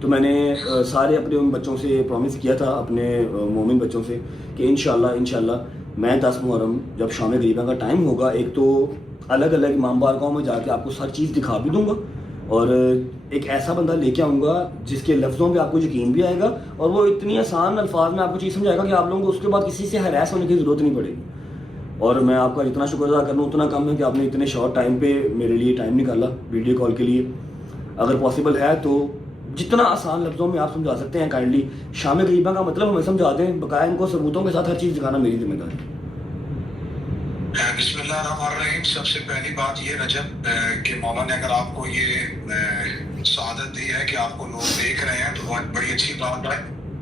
تو میں نے سارے اپنے ان بچوں سے پرومس کیا تھا, اپنے مومن بچوں سے, کہ انشاءاللہ میں 10 محرم جب شام غریباں کا ٹائم ہوگا, ایک تو الگ الگ امام بارگاہوں میں جا کے آپ کو ہر چیز دکھا بھی دوں گا, اور ایک ایسا بندہ لے کے آؤں گا جس کے لفظوں پہ آپ کو یقین بھی آئے گا, اور وہ اتنی آسان الفاظ میں آپ کو چیز سمجھائے گا کہ آپ لوگوں کو اس کے بعد کسی سے ہیراس ہونے کی ضرورت نہیں پڑے گی. اور میں آپ کا جتنا شکر ادا کروں اتنا کم ہے کہ آپ نے اتنے شارٹ ٹائم پہ میرے لیے ٹائم نکالا ویڈیو کال کے لیے. اگر پاسبل ہے تو جتنا آسان لفظوں میں آپ سمجھا سکتے ہیں کائنڈلی شام غریباں کا مطلب ہمیں سمجھا دیں, بقایا ان کو ثبوتوں کے ساتھ ہر چیز دکھانا میری ذمہ داری ہے. بسم اللہ الرحمن الرحیم. سب سے پہلی بات یہ رجب کہ مولا نے اگر آپ کو یہ سعادت دی ہے کہ آپ کو لوگ دیکھ رہے ہیں تو بڑی اچھی بات ہے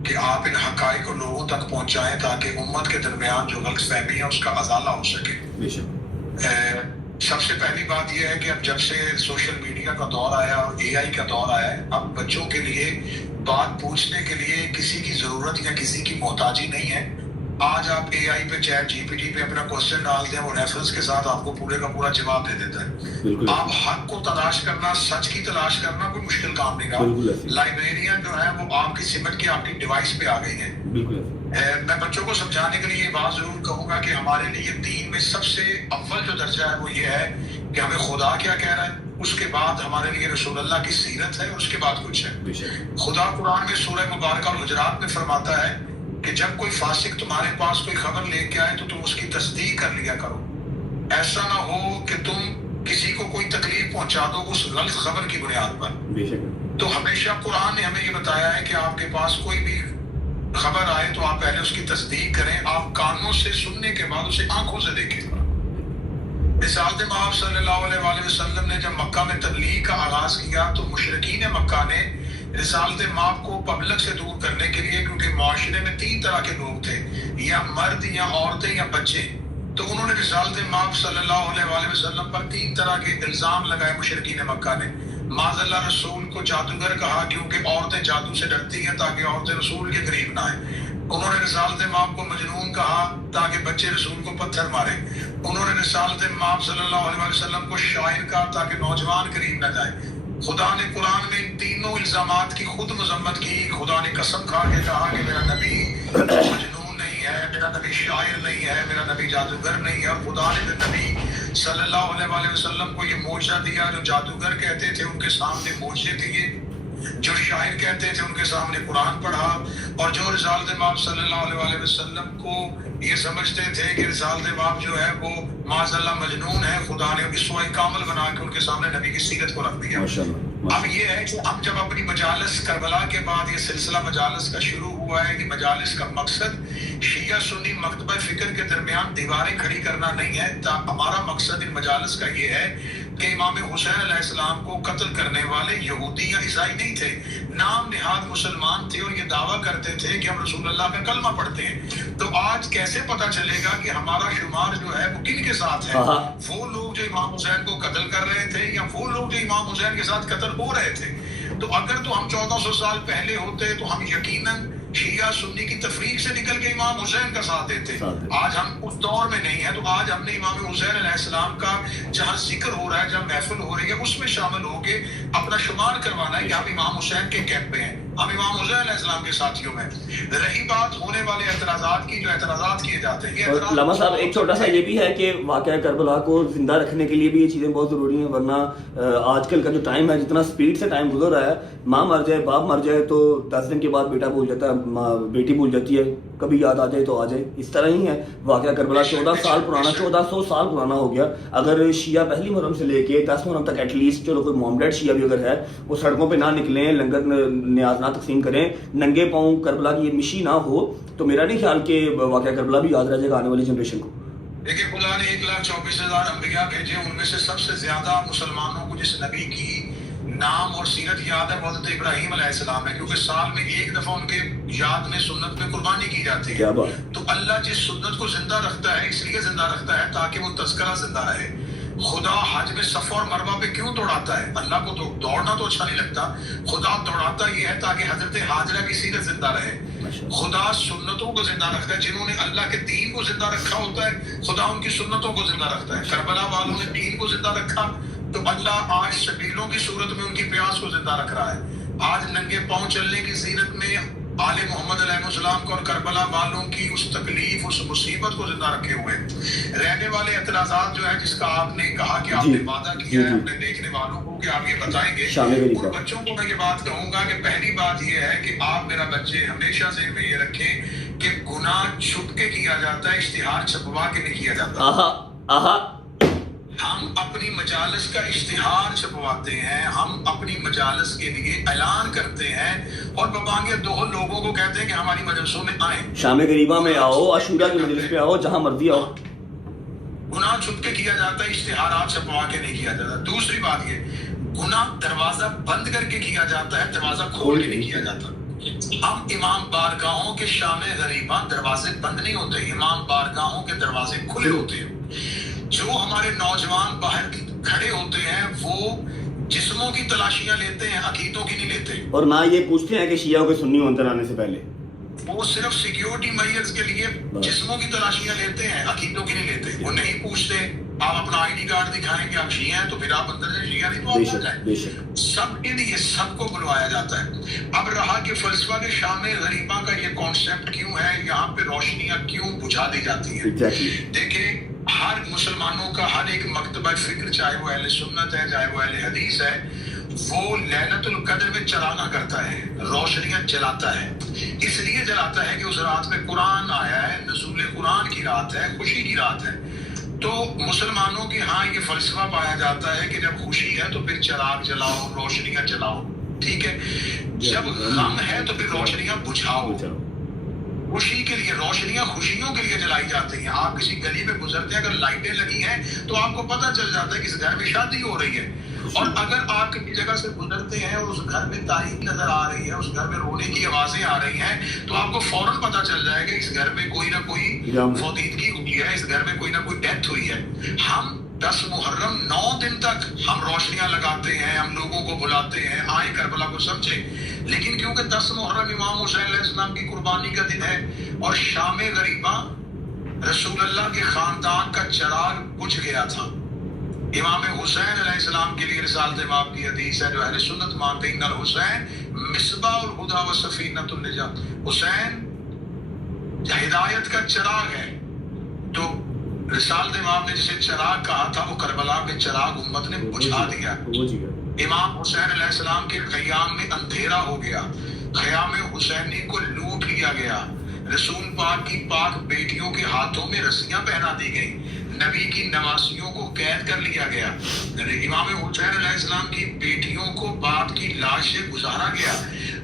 کہ آپ ان حقائق کو لوگوں تک پہنچائیں تاکہ امت کے درمیان جو غلط فہمی ہے اس کا ازالہ ہو سکے. بے شک. سب سے پہلی بات یہ ہے کہ اب جب سے سوشل میڈیا کا دور آیا اور اے آئی کا دور آیا ہے, اب بچوں کے لیے بات پوچھنے کے لیے کسی کی ضرورت یا کسی کی محتاجی نہیں ہے. آج آپ اے آئی پہ چیٹ جی پی ٹی پہ اپنا کوشچن ڈال دیں, وہ ریفرنس کے ساتھ آپ کو پورے کا پورا جواب دے دیتا ہے. آپ حق کو تلاش کرنا, سچ کی تلاش کرنا کوئی مشکل کام نہیں رہا. لائبریرین جو ہے وہ آپ کی سمٹ کے آپ کی ڈیوائس پہ آ گئی ہیں. میں بچوں کو سمجھانے کے لیے یہ بات ضرور کہوں گا کہ ہمارے لیے دین میں سب سے اول جو درجہ ہے وہ یہ ہے کہ ہمیں خدا کیا کہہ رہا ہے, اس کے بعد ہمارے لیے رسول اللہ کی سیرت ہے, اور اس کے بعد کچھ ہے. خدا قرآن میں سورہ مبارکہ الحجرات میں فرماتا ہے کہ جب کوئی فاسق تمہارے پاس کوئی خبر لے کے آئے تو تم اس کی تصدیق کر لیا کرو. ایسا نہ ہو کہ تم کسی کو کوئی تکلیف پہنچا دو اس غلط خبر کی بنیاد پر. تو ہمیشہ قرآن نے ہمیں یہ بتایا ہے کہ آپ کے پاس کوئی بھی خبر آئے تو آپ پہلے اس کی تصدیق کریں, آپ کانوں سے سننے کے بعد اسے آنکھوں سے دیکھیں. رسالت مآب صلی اللہ علیہ وآلہ وسلم نے جب مکہ میں تبلیغ کا آغاز کیا تو مشرکین مکہ نے رسالت مآب کو پبلک سے دور کرنے کے لیے, کیونکہ معاشرے میں 3 طرح کے لوگ تھے, یا مرد یا عورتیں یا بچے, تو انہوں نے رسالت مآب صلی اللہ علیہ وآلہ وسلم پر 3 طرح کے الزام لگائے. مشرکین مکہ نے معاذ اللہ رسول کو جادوگر کہا کیونکہ عورتیں جادو سے ڈرتی ہیں تاکہ عورتیں رسول کے قریب نہ آئیں. انہوں نے رسالت مآب کو مجنون کہا تاکہ بچے رسول کو پتھر مارے. انہوں نے رسالت مآب صلی اللہ علیہ وسلم کو شاعر کہا تاکہ نوجوان قریب نہ جائیں. خدا نے قرآن میں ان تینوں الزامات کی خود مذمت کی. خدا نے قسم کھا کے کہا کہ میرا نبی مجنون نہیں ہے, میرا نبی شاعر نہیں ہے, میرا نبی جادوگر نہیں ہے. اور خدا نے نبی صلی اللہ علیہ وآلہ وسلم کو یہ معجزہ دیا, جو جادوگر کہتے تھے ان کے سامنے معجزے دیے, جو شاعر کہتے تھے ان کے سامنے قرآن پڑھا, اور جو رسالت مآب صلی اللہ علیہ وآلہ وسلم کو یہ سمجھتے تھے کہ رسالت مآب جو ہے وہ معاذ اللہ مجنون ہے, خدا نے اسوہ کامل بنا کے ان کے سامنے نبی کی سیرت کو رکھ دیا. اب یہ ہے کہ ہم جب اپنی مجالس کربلا کے بعد یہ سلسلہ مجالس کا شروع ہوا ہے کہ مجالس کا مقصد شیعہ سنی مکتبہ فکر کے درمیان دیواریں کھڑی کرنا نہیں ہے. ہمارا مقصد ان مجالس کا یہ ہے کہ امام حسین علیہ السلام کو قتل کرنے والے یہودی یا عیسائی نہیں تھے, نام نہاد مسلمان تھے, اور یہ دعویٰ کرتے تھے کہ ہم رسول اللہ کا کلمہ پڑھتے ہیں. تو آج کیسے پتہ چلے گا کہ ہمارا شمار جو ہے وہ کن کے ساتھ ہے؟ وہ لوگ جو امام حسین کو قتل کر رہے تھے یا وہ لوگ جو امام حسین کے ساتھ قتل ہو رہے تھے؟ تو اگر تو ہم 1400 سال پہلے ہوتے تو ہم یقیناً شیعہ سنی کی تفریق سے نکل کے امام حسین کا ساتھ دیتے. آج ہم اس دور میں نہیں ہیں, تو آج ہم نے امام حسین علیہ السلام کا جہاں ذکر ہو رہا ہے, جہاں محفل ہو رہی ہے, اس میں شامل ہو کے اپنا شمار کروانا ہے کہ ہم امام حسین کے کیمپ میں ہیں, ہم امام حسین علیہ السلام کے ساتھیوں میں. رہی بات ہونے والے اعتراضات کی, جو اعتراضات کیے جاتے ہیں, علامہ صاحب ایک چھوٹا سا یہ بھی ہے کہ واقعہ کربلا کو زندہ رکھنے کے لیے بھی یہ چیزیں بہت ضروری ہیں, ورنہ آج کل کا جو ٹائم ہے, جتنا سپیڈ سے ٹائم گزر رہا ہے, ماں مر جائے, باپ مر جائے تو 10 دن کے بعد بیٹا بھول جاتا ہے, بیٹی بھول جاتی ہے, کبھی یاد آ جائے تو آ جائے. اس طرح ہی ہے واقعہ کربلا 14 سال پرانا, 1400 سال پرانا ہو گیا. اگر شیعہ پہلی محرم سے لے کے 10 محرم تک ایٹ لیسٹ, چلو کوئی مومڈیڈ شیعہ بھی اگر ہے, وہ سڑکوں پہ نہ نکلیں, لنگر نیاز نہ تقسیم کریں, ننگے پاؤں کربلا کی یہ مشی نہ ہو, تو میرا نہیں خیال کہ واقعہ کربلا بھی یاد رہ جائے گا آنے والی جنریشن کو. دیکھیں خدا نے 1,24,000 انبیاء بھیجے, ان میں سے سب سے زیادہ مسلمانوں کو جس نبی کی نام اور سیرت یاد ہے وہ حضرت ابراہیم علیہ السلام ہے, کیونکہ سال میں 1 دفعہ ان کے یاد میں سنت میں قربانی کی جاتی ہے. تو اللہ جس سنت کو زندہ رکھتا ہے اس لیے زندہ رکھتا ہے تاکہ وہ تذکرہ زندہ رہے. खुदा हज में सफा और मरवा पे क्यों दौड़ाता है? अल्लाह को तो दौड़ना तो अच्छा नहीं लगता, खुदा दौड़ाता ये है ताकि हजरत हाजरा की सीरत जिंदा रहे। खुदा सुन्नतों को जिंदा रखता है, जिन्होंने अल्लाह के दीन को जिंदा रखा होता है खुदा उनकी सुन्नतों को जिंदा रखता है। करबला वालों ने दीन को जिंदा रखा तो अल्लाह आज शबीलों की सूरत में उनकी प्यास को जिंदा रख रहा है। आज नंगे पांव चलने की सीरत में आले मोहम्मद अलैहिस्सलाम को और करबला वालों की उस तकलीफ उस मुसीबत को जिंदा रखे हुए रहने वाले एतराजात जो है, जिसका आपने कहा कि आपने वादा किया है अपने देखने वालों को कि आप ये बताएंगे, उन बच्चों को मैं ये बात कहूंगा कि पहली बात ये है कि आप मेरा बच्चे हमेशा से में ये रखें कि गुनाह छुप के किया जाता है, इश्तिहार छपवा के नहीं किया जाता। हम अपनी मजालस का इश्तिहार छपवाते हैं, हम अपनी मजालस के लिए ऐलान करते हैं और बबांगे दो लोगों को कहते हैं कि हमारी मजलसों में आए, शाम गरीबा में आओ, अशूरा की मजलिस पे आओ, जहां मर्जी आओ। गुनाह छुप के किया जाता है, इश्तिहारात छपवा के नहीं किया जाता। दूसरी बात ये, गुनाह दरवाजा बंद करके किया जाता है, दरवाजा खोल के नहीं किया जाता। हम इमाम बारगाहों के शाम गरीबा दरवाजे बंद नहीं होते, इमाम बारगाहों के दरवाजे खुले होते हैं। जो हमारे नौजवान बाहर खड़े होते हैं वो जिस्मों की तलाशियां लेते हैं, अकीदों की नहीं लेते। और ना ये पूछते हैं कि शिया के सुन्नी अंदर आने से पहले, वो सिर्फ सिक्योरिटी मेजर्स के लिए जिस्मों की तलाशियां लेते हैं, अकीदों की नहीं लेते। वो नहीं पूछते आप अपना आईडी कार्ड दिखाएं कि आप शिया हैं तो फिर आप अंदर जाए, शिया नहीं तो आप जाए। सबके लिए सबको बुलवाया जाता है। अब रहा कि फलसफा के शाम गरीबा का ये कॉन्सेप्ट क्यों है, यहाँ पे रोशनियां क्यों बुझा दी जाती हैं। देखिए हर मुसलमानों का हर एक मकतबा फिक्र, चाहे वो अहले सुन्नत है चाहे वो अहले हदीस है, वो लैलतुल कद्र में चराना करता है, रोशनियां जलाता है। इसलिए जलाता है कि उस रात में कुरान आया है, नज़ूल कुरान की रात है, खुशी की रात है। तो मुसलमानों के यहाँ ये फलसफा पाया जाता है कि जब खुशी है तो फिर चिराग जलाओ, रोशनियां जलाओ, ठीक है। जब गम है तो फिर रोशनियां बुझाओ। खुशी के लिए रोशनियां खुशियों के लिए जलाई जाती हैं। आप किसी गली में गुजरते हैं, अगर लाइटें लगी हैं तो आपको पता चल जाता है कि इस घर में शादी हो रही है। और अगर आप किसी जगह से गुजरते हैं और उस घर में तारीख नजर आ रही है, उस घर में रोने की आवाजें आ रही हैं, तो आपको फौरन पता चल जाएगा इस घर में कोई ना कोई फौतीदगी हुई है, इस घर में कोई ना कोई डेथ हुई है। हम 10 मुहर्रम 9 दिन तक हम रोशनियां लगाते हैं, हम लोगों को बुलाते हैं आए करबला को समझे। लेकिन क्योंकि 10 मुहर्रम इमाम हुसैन अलैहिस्सलाम की कुर्बानी का दिन है और शाम गरीबा रसूलुल्लाह के खानदान का चिराग बुझ गया था। इमाम हुसैन अलैहिस्सलाम के लिए रिसालत बाब की हदीस है जो अहले सुन्नत मानते हैं, इन्नल हुसैन मिसबाहुल हुदा व सफीनतुन निजात। हुसैन हिदायत का चिराग है। तो रिसालत बाब ने जिसे चिराग कहा था वो करबला के चिराग उम्मत ने बुझा दिया। इमाम हुसैन अलैहिस्सलाम के क़याम में अंधेरा हो गया, क़याम हुसैनी को लूट लिया गया, रसूल पाक की पाक बेटियों के हाथों में रस्सियां पहना दी गई, नबी की नवासियों को कैद कर लिया गया, इमाम हुसैन अलैहिस्सलाम की बेटियों को बाप की लाश से गुजारा गया।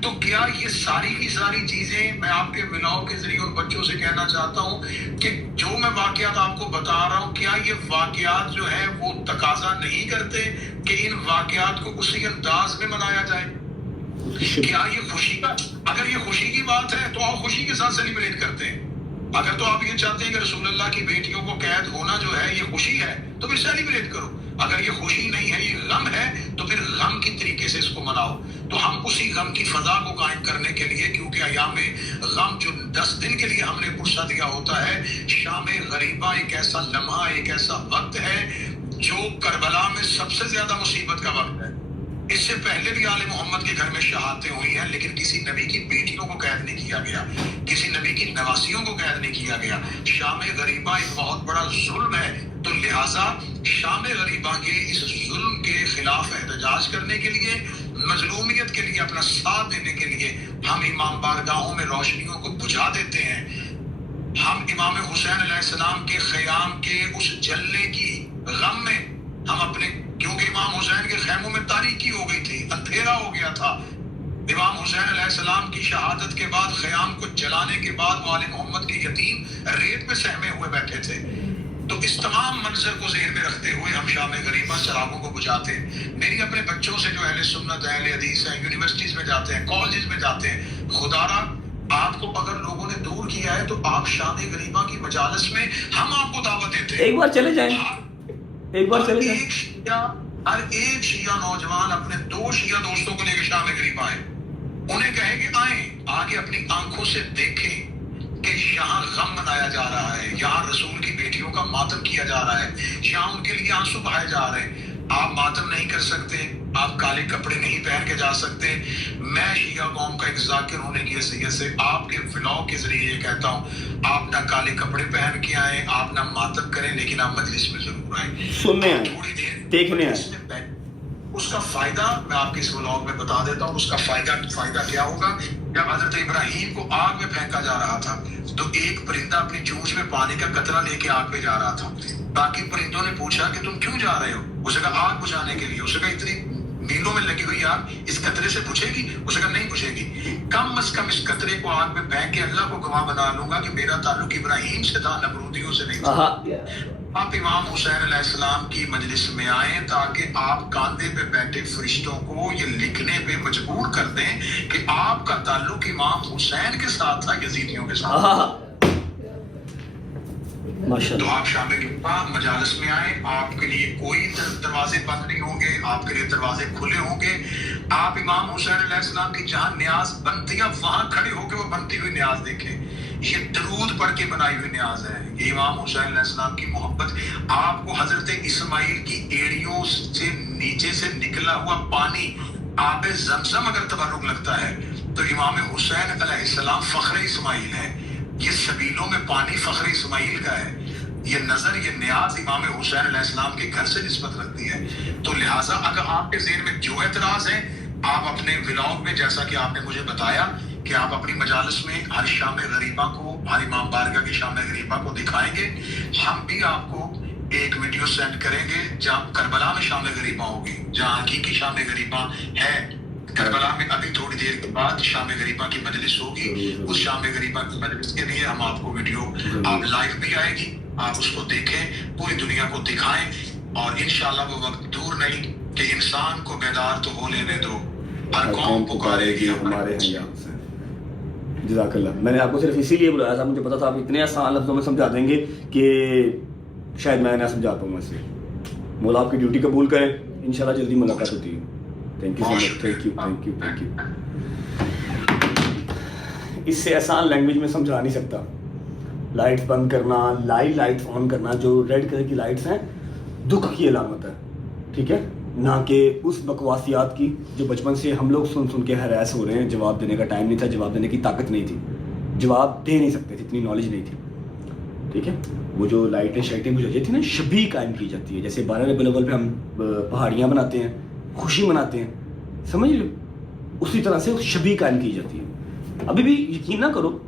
तो क्या ये सारी की सारी चीजें मैं आपके विलाओं के जरिए उन बच्चों से कहना चाहता हूँ कि जो मैं वाकयात आपको बता रहा हूँ, क्या ये वाकयात जो है वो तकाजा नहीं करते कि इन वाकयात को उसी अंदाज में मनाया जाए? क्या ये खुशी का, अगर ये खुशी की बात है तो आप खुशी के साथ सेलिब्रेट करते हैं। अगर तो आप ये चाहते हैं कि रसूलुल्लाह की बेटियों को कैद होना जो है ये खुशी है तो फिर सेलिब्रेट करो। अगर ये खुशी नहीं है, ये गम है, तो फिर गम की तरीके से इसको मनाओ। तो हम उसी गम की फजा को कायम करने के लिए, क्योंकि अयाम गम जो 10 दिन के लिए हमने पुरसा दिया होता है, शाम गरीबा एक ऐसा लम्हा, एक ऐसा वक्त है जो करबला में सबसे ज्यादा मुसीबत का वक्त है। इससे पहले भी आले मोहम्मद के घर में शहादतें हुई हैं, लेकिन किसी नबी की बेटियों को कैद नहीं किया गया, किसी नबी की नवासियों को कैद नहीं किया गया। शाम गरीबा एक बहुत बड़ा जुल्म है, तो लिहाजा शाम गरीबा के इस जुल्म के खिलाफ एहतजाज करने के लिए, मजलूमियत के लिए, अपना साथ देने के लिए हम इमाम बारगाहों में रोशनियों को बुझा देते हैं। हम इमाम हुसैन अलैहिस्सलाम के क़याम के उस जलने की गम में हम अपने, क्योंकि इमाम हुसैन के खैमों में तारीकी हो गई थी, अंधेरा हो गया था। इमाम हुसैन अलैहिस्सलाम की शहादत के बाद ख़याम को जलाने के बाद वाले मोहम्मद के यतीम रेत पे सहमे हुए बैठे थे। तो इस तमाम मंजर को ज़हन में रखते हुए हम शाम गरीबा चिरागों को बुझाते हैं। मेरी अपने बच्चों से जो अहले सुन्नत है, अहले हदीस है, यूनिवर्सिटीज में जाते हैं, कॉलेजेस में जाते हैं, खुदारा आपको अगर लोगों ने दूर किया है तो आप शाम गरीबा की मजालिस में हम आपको दावत देते हैं, एक बार चले जाएं। एक बार चले जाएं। हर एक शिया नौजवान अपने 2 शिया दोस्तों को लेकर शाम गरीब आए, उन्हें कहे कि आए आगे अपनी आंखों से देखें कि यहाँ गम मनाया जा रहा है, यहाँ रसूल की बेटियों का मातम किया जा रहा है, यहाँ उनके लिए आंसू बहाए जा रहे हैं। आप मातम नहीं कर सकते, आप काले कपड़े नहीं पहन के जा सकते। मैं शिया कौम का एक जाकिर होने की हैसियत से आपके व्लॉग के जरिए ये कहता हूँ, आप ना काले कपड़े पहन के आए, आप ना मातम करें, लेकिन आप मजलिस में जरूर आए, सुनने आए, थोड़ी देर देखने आए। उसका फायदा मैं आपके इस व्लॉग में बता देता हूँ। उसका फायदा क्या होगा? जब हजरत इब्राहिम को आग में फेंका जा रहा था तो एक परिंदा अपनी चोंच में पानी का कतरा लेके आग में जा रहा था। बाकी परिंदों ने पूछा कि तुम क्यों जा रहे हो? उसे कहा आग बुझाने के लिए। उसे कहा इतनी मीलों में लगी हुई आग इस कतरे से बुझेगी? उसे कहा नहीं बुझेगी। कम अज कम इस कतरे को आग में फेंक के अल्लाह को गवाह बना लूंगा कि मेरा ताल्लुक इब्राहिम से था, नमरूदियों से नहीं था। आप इमाम हुसैन अलैहिस्सलाम की मजलिस में आए ताकि आप कांधे पे बैठे फरिश्तों को ये लिखने पे मजबूर कर दें कि आपका ताल्लुक इमाम हुसैन के साथ था, यजीदियों के साथ। तो आप शाम मजालिस में आए, आपके लिए कोई दरवाजे बंद नहीं होंगे, आपके लिए दरवाजे खुले होंगे। आप इमाम हुसैन अलैहिस्सलाम की जहां न्याज बनती है वहां खड़े होकर वो बनती हुई न्याज देखें। ये दरूद पढ़ के बनाई हुई न्याज है। ये इमाम हुसैन अलैहिस्सलाम की मोहब्बत। आपको हजरत इस्माइल की एड़ियों से नीचे से निकला हुआ पानी आबे ज़मज़म अगर तबरुक लगता है तो इमाम हुसैन अलैहिस्सलाम फख्र इस्माइल है। ये सबीलों में पानी फख्र इस्माइल का है। ये नजर, ये न्याज इमाम हुसैन अलैहिस्सलाम के घर से निस्बत रखती है। तो लिहाजा अगर आपके ज़हन में जो एतराज है, आप अपने व्लॉग में, जैसा कि आपने मुझे बताया कि आप अपनी मजालिस में हर शाम गरीबा को, हर इमाम बारगाह की शाम गरीबा को दिखाएंगे, हम भी आपको एक वीडियो सेंड करेंगे जहाँ करबला में शाम गरीबा होगी, जहाँ हकीकी शाम गरीबा है। करबला में अभी थोड़ी देर के बाद शाम गरीबा की मजलिस होगी। उस शाम गरीबा की मजलिस के लिए हम आपको वीडियो, आप लाइव भी आएगी, आप उसको देखें, पूरी दुनिया को दिखाएं। और इंशाल्लाह वो वक्त दूर नहीं कि इंसान को बेदार तो वो लेने दो, हर कौम पुकारेगी हमारे यहाँ से। जज़ाकल्लाह। मैंने आपको सिर्फ इसीलिए बुलाया था, मुझे पता था आप इतने आसान लफ्ज़ों में समझा देंगे कि शायद मैं ना समझा पाऊँगा इसे। मौला आपकी ड्यूटी कबूल करें, इंशाल्लाह जल्दी मुलाकात होती है। Thank you so much, thank you. इससे आसान लैंग्वेज में समझा नहीं सकता। लाइट्स बंद करना, लाइट्स ऑन करना, जो रेड कलर की लाइट्स हैं दुख की अलामत है, ठीक है, ना कि उस बकवासियात की जो बचपन से हम लोग सुन सुन के हरास हो रहे हैं। जवाब देने का टाइम नहीं था, जवाब देने की ताकत नहीं थी, जवाब दे नहीं सकते थे, इतनी नॉलेज नहीं थी, ठीक है। वो जो लाइटें शाइटें बुझाई जाती है ना, शबी कायम की जाती है। जैसे 12 रबीउल अव्वल पे हम पहाड़ियाँ बनाते हैं, खुशी मनाते हैं, समझ लो, उसी तरह से शबी कायम की जाती है। अभी भी यकीन ना करो,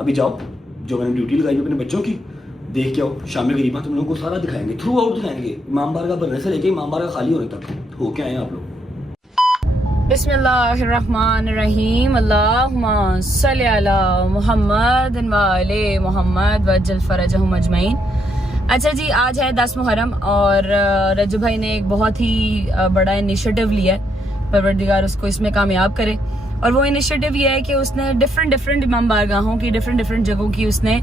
अभी जाओ, जो मैंने ड्यूटी लगाई अपने बच्चों की, देख के आओ शाम गरीबा, तुम लोगों को सारा दिखाएंगे, थ्रू आउट दिखाएंगे, इमाम बारगाह बनने से लेके इमाम बारगाह खाली होने तक हो के आए आप लोग। बिस्मिल्लाहिर्रहमानिर्रहीम, अल्लाहुम्मा सल्ली अला मुहम्मद व आले मुहम्मद वज्जल फरजहुम अजमईन। अच्छा जी, आज है 10 मुहर्रम और रज्जू भाई ने एक बहुत ही बड़ा इनिशिएटिव लिया है, परवरदिगार उसको इसमें कामयाब करे। और वो इनिशिएटिव ये है कि उसने डिफरेंट इमाम बारगाहों की, डिफरेंट जगहों की उसने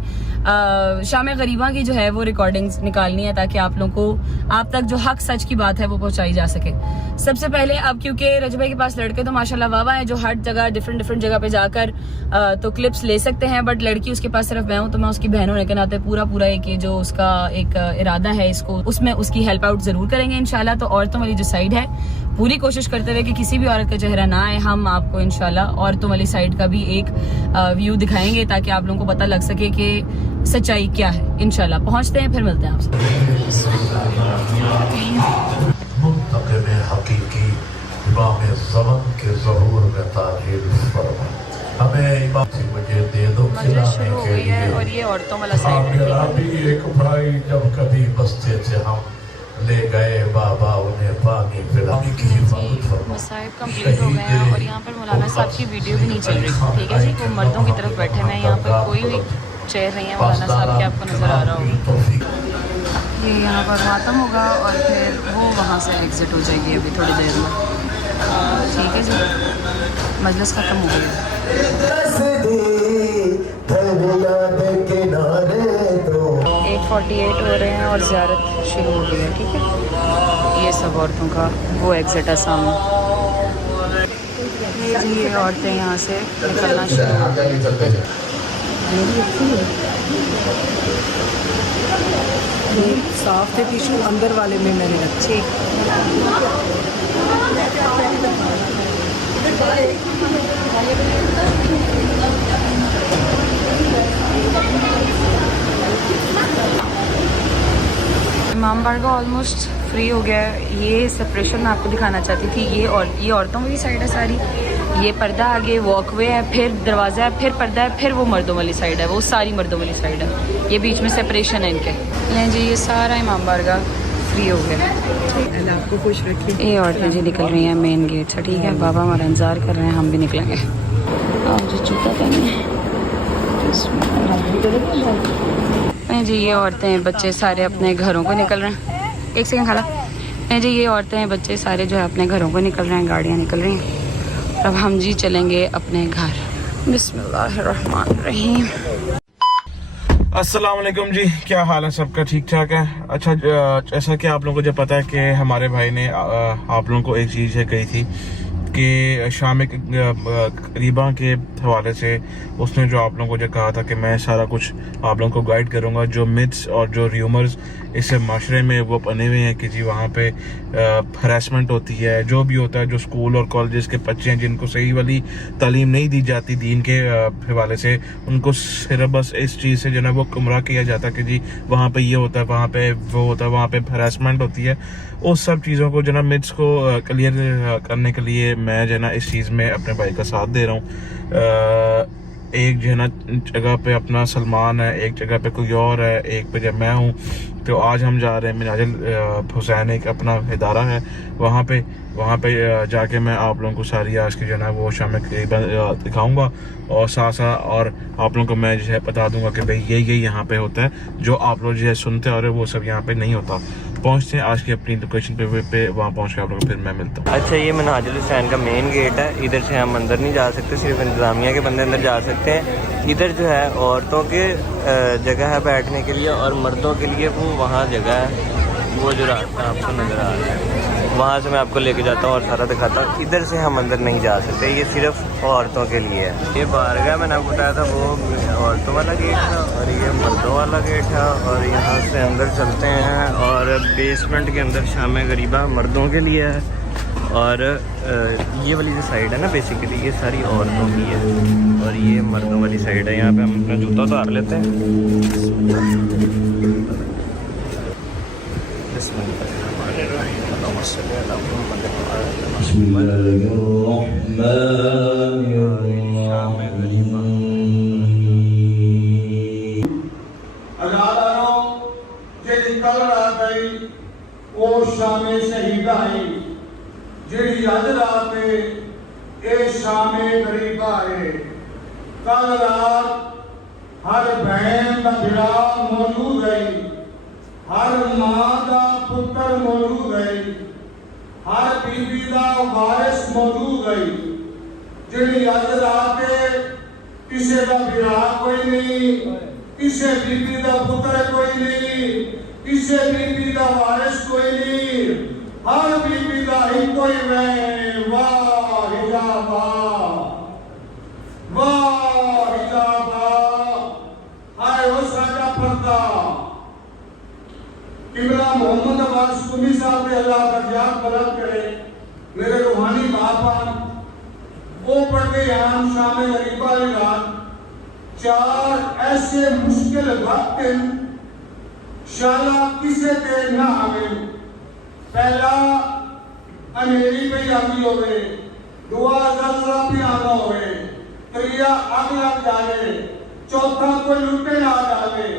शाम गरीबा की जो है वो रिकॉर्डिंग्स निकालनी है, ताकि आप लोगों को, आप तक जो हक सच की बात है वो पहुंचाई जा सके। सबसे पहले, अब क्योंकि रज्जू भाई के पास लड़के तो माशाल्लाह वावा है जो हर जगह डिफरेंट जगह पे जाकर तो क्लिप्स ले सकते हैं, बट लड़की उसके पास सिर्फ मैं हूँ, तो मैं उसकी बहन होने के नाते पूरा एक ये जो उसका एक इरादा है, इसको उसमें उसकी हेल्प आउट जरूर करेंगे इंशाल्लाह। तो औरतों वाली जो साइड है, पूरी कोशिश करते हुए कि किसी भी औरत का चेहरा ना आए, हम आपको इंशाल्लाह औरतों वाली साइड का भी एक व्यू दिखाएंगे, ताकि आप लोगों को पता लग सके कि सच्चाई क्या है। इंशाल्लाह पहुंचते हैं, फिर मिलते हैं आपसे। हकीकी इमाम ज़मान के ज़हूर में तारीफ फरमा, हमें इमाम से मुझे दे दो खिलाने के लिए। और ये औरतों वाला साइड है। अभी एक भाई जब कभी बस्ते से हम ले गए बाबा, उन्हें पानी पिलाने की हिफाजत फरमा। मसाइब कंप्लीट हो गए हैं और यहाँ पर मौलाना साहब की वीडियो भी नहीं चल रही, ठीक है जी। वो मर्दों की तरफ बैठे हैं, यहाँ पर कोई भी चेयर नहीं है मौलाना साहब के, आपको नजर आ रहा होगा। ये यहाँ पर मातम होगा और फिर वो वहाँ से एग्जिट हो जाएगी अभी थोड़ी देर में, ठीक है जी। मजलिस खत्म हो गई। 8:40 7:48 हो रहे हैं और ज़ियारत शुरू हो गई है, ठीक है। ये सब औरतों का वो एग्ज़िट है सामने। ये औरतें यहाँ से निकलना शुरू हो गई। साफ थे टिश्यू, अंदर वाले में मैंने रखे। इमाम बारगाह ऑलमोस्ट फ्री हो गया है। ये सेपरेशन मैं आपको दिखाना चाहती थी। ये औरतों वाली साइड है सारी, ये पर्दा आगे वॉकवे है, फिर दरवाज़ा है, फिर पर्दा है, फिर वो मर्दों वाली साइड है, वो सारी मर्दों वाली साइड है। ये बीच में सेपरेशन है इनके। ये जी ये सारा इमाम बारगाह फ्री हो गया। अल्लाह आपको खुश रखे। ये औरतें जी निकल रही हैं मेन गेट से, ठीक है। बाबा हमारा इंतज़ार कर रहे हैं, हम भी निकलेंगे। आप जी जूता पहने जी। ये औरतें बच्चे सारे अपने घरों को निकल रहे हैं। एक सेकंड खाला जी। ये औरतें बच्चे सारे जो है अपने घरों को निकल रहे हैं, गाड़ियाँ निकल रही हैं। अब हम जी चलेंगे अपने घर। बिस्मिल्लाहिर्रहमानिर्रहीम। अस्सलाम वालेकुम जी, क्या हाल है सबका? ठीक ठाक है। अच्छा, जैसा कि आप लोगों को जो पता है कि हमारे भाई ने आप लोगों को एक चीज़ है कही थी कि शाम करीबा के हवाले से उसने जो आप लोगों को जो कहा था कि मैं सारा कुछ आप लोगों को गाइड करूंगा। जो मिथ्स और जो र्यूमर्स इस माशरे में वो बने हुए हैं कि जी वहाँ पे हरासमेंट होती है, जो भी होता है, जो स्कूल और कॉलेजेस के बच्चे हैं जिनको सही वाली तालीम नहीं दी जाती दीन के हवाले से, उनको सिर्फ बस इस चीज़ से जो है वो गुमराह किया जाता है कि जी वहाँ पे ये होता है, वहाँ पे वो होता है, वहाँ पे हरासमेंट होती है। उस सब चीज़ों को जो ना मिथ्स को क्लियर करने के लिए मैं जो है ना इस चीज़ में अपने भाई का साथ दे रहा हूँ। एक जो है ना जगह पे अपना सलमान है, एक जगह पे कोई और है, एक पे जब मैं हूँ। तो आज हम जा रहे हैं मिनाजुल हुसैन, एक अपना इदारा है, वहाँ पे जाके मैं आप लोगों को सारी आज की जो है ना वो शाम में दिखाऊंगा और साथ साथ और आप लोगों को मैं जो है बता दूंगा कि भाई ये यहाँ पे होता है, जो आप लोग जो है सुनते आ रहे हो वो सब यहाँ पे नहीं होता। पहुँचते हैं आज की अपनी लोकेशन पे वहाँ पहुँच के आप लोगों को फिर मैं मिलता हूँ। अच्छा, ये मिनाजुल हुसैन का मेन गेट है। इधर से हम अंदर नहीं जा सकते, सिर्फ इंतजामिया के बंदे अंदर जा सकते हैं। इधर जो है औरतों के जगह है बैठने के लिए और मर्दों के लिए वो वहाँ जगह है, वो जो रास्ता आपको नज़र आ रहा है वहाँ से मैं आपको लेके जाता हूँ और सारा दिखाता हूँ। इधर से हम अंदर नहीं जा सकते, ये सिर्फ औरतों के लिए है। ये बारगाह मैंने आपको बताया था वो औरतों वाला गेट था और ये मर्दों वाला गेट था। और यहाँ से अंदर चलते हैं और बेसमेंट के अंदर शाम गरीबा मर्दों के लिए है और ये वाली जो साइड है ना बेसिकली ये सारी औरतों की है और ये मर्दों वाली साइड है। यहाँ पे हम अपना जूता उतार लेते हैं। शामे शहीदा है जिहड़ी अज रात ए शामे गरीबा है। कल रात हर बहन का बिड़ा मौजूद है, हर मां का पुत्र मौजूद है, हर बीबी का वारिस मौजूद है। जिहड़ी अज रात किसी का बिड़ा कोई नहीं, किसी बीबी का पुत्र कोई नहीं, किसी बीबी का वारिस कोई नहीं, हर बीबी का इको ही है। वाह हिजाबा, वाह हिजाबा, हाय वो साडा पर्दा। किबला मोहम्मद अब्बास कुमी साहब ने अल्लाह दर्जात बुलंद करे, मेरे रूहानी बापा वो पढ़ते हैं शाम गरीबा की रात। चार ऐसे मुश्किल वक्त शाला किसे ते ना आवे। पहला अनेरी पे आती होवे, दुआ जलरा पे आना होवे, त्रिया आग लग जाए, चौथा कोई लुटे ना जाए।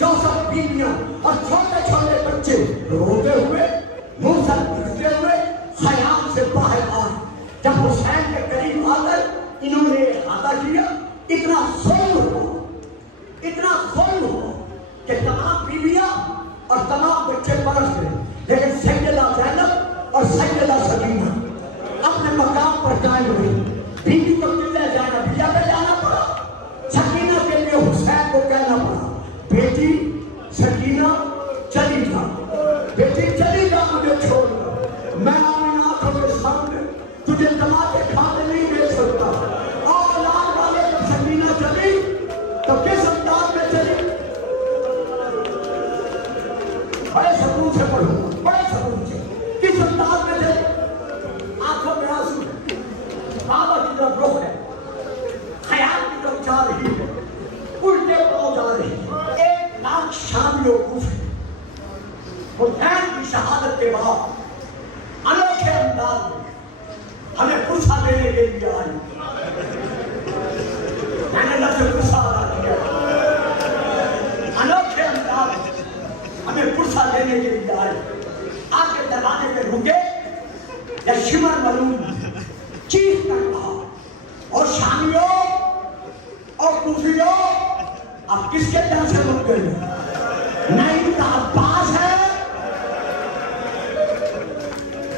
जो सब बीवियां और छोटे छोटे बच्चे रोते हुए मुंह से दिखते हुए खयाल से बाहर आए। जब हुसैन के करीब आकर इन्होंने हाथा किया, इतना जुल्म हो कि तमाम बीवियां और तमाम बच्चे बरस गए। लेकिन सैयदा ज़ैनब और सैयदा सकीना अपने मकाम पर कायम रही। बीवी को किले जाना, बिया पे जाना पड़ा, सकीना के लिए हुसैन को कहना पड़ा तो किस अंदाज में चली? बड़े सकून से पढ़ो, बड़े सकून से। किस अंदाज में चली? आंखों में आंसू, बाबा की तरफ रुख है, ख्याल की तरफ जा रही है, उल्टे पांव जा रही है। 1 लाख शामियों हुसैन की शहादत के बाद अनोखे अंदाज में हमें गुस्सा देने के लिए आई। मैंने लफ्ज़ गुस्सा अदा किया। अनोखे अंदाज में हमें गुस्सा देने के लिए आए। आके दरवाजे पे रुके, या शिमर मलूम चीख कर कहा, और शामियों और कुफियों, अब किसके डर से रुक गए? नहीं तो अब्बास है,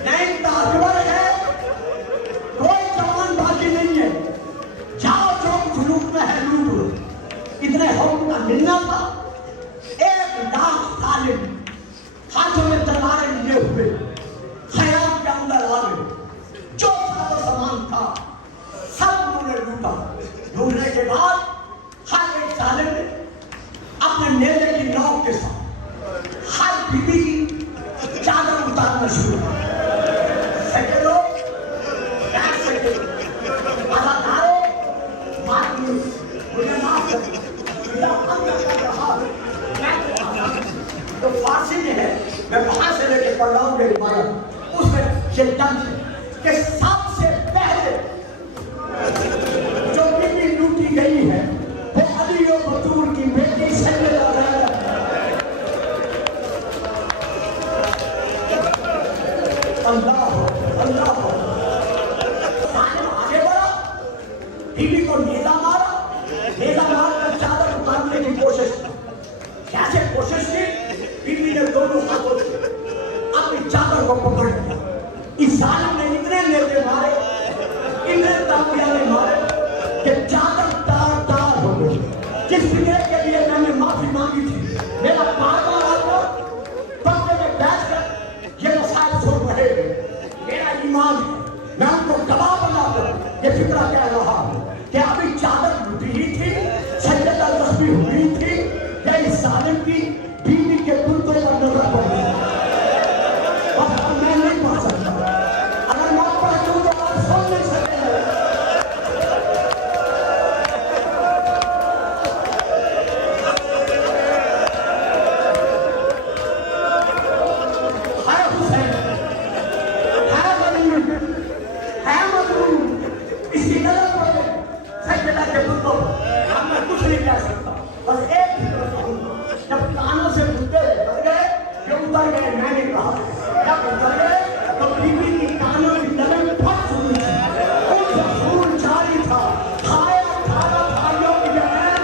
नहीं तो अकबर है, कोई जवान बाकी नहीं है। जाओ जो कुछ लूटना है लूट लो। इतने हुक्म का मिलना था। 1 लाख तालिब हाथों में तलवारें लिए हुए खयाम के अंदर आ गए। जो सारा सामान था सब उन्होंने लूटा। लूटने के बाद हर एक तालिब ने अपने नेज़े की नोक के साथ हर बीबी की चादर उतारना शुरू किया। सेकेंडों, बैठ सके, अदाकारों, मातमी, मुझे माफ कर, मेरा अंदर कर रहा है। तो फारसी में है, मैं वहां से लेके पढ़ रहा हूँ मेरी बात, उसमें ये दर्ज है कि सबसे पहले जो बीबी लूटी गई है वो अली और बतूल की बेटी सैयदा ज़ैनब। अल्लाह अल्लाह आगे बढ़ा, बीबी को नेज़ा मारा, नेज़ा मारकर चादर उतारने की कोशिश की। कैसे कोशिश की? बीबी ने दोनों हाथों से अपनी चादर को पकड़ लिया। इस जालिम ने इतने नेज़े मारे, इतने तालियां मारे कि चादर तार तार हो गई। जिस फिक्र के लिए मैंने माफी मांगी थी, मेरा बार-बार आकर पर्दे में बैठकर ये मसाइल सुन रहे थे। मेरा ईमान है, मैं उनको गवाह बनाकर ये फिक्र कह रहा हूँ कि अभी चादर लुटी ही थी, सैयदा तस्बीह हुई थी, या इस जालिम की बीवी के कुर्तों पर नजर पड़ी। मैं नहीं पढ़ सकता, अगर मैं पढ़ दूं तो आप सुन नहीं सकेंगे। है हुसैन, है वली, है मजलूम, इसकी नजर पड़े सैयदा के पुत्रों पर। अब मैं कुछ नहीं कह सकता, बस एक ही बात कहूंगा, जब कानों से मुद्दे बच गए, ये उतर गए। मैंने कहा जब उतर गए तो बीवी की कानों की लबें फट चुकी थी, उनसे खून जारी था। खाया खाना भाइयों की बहन,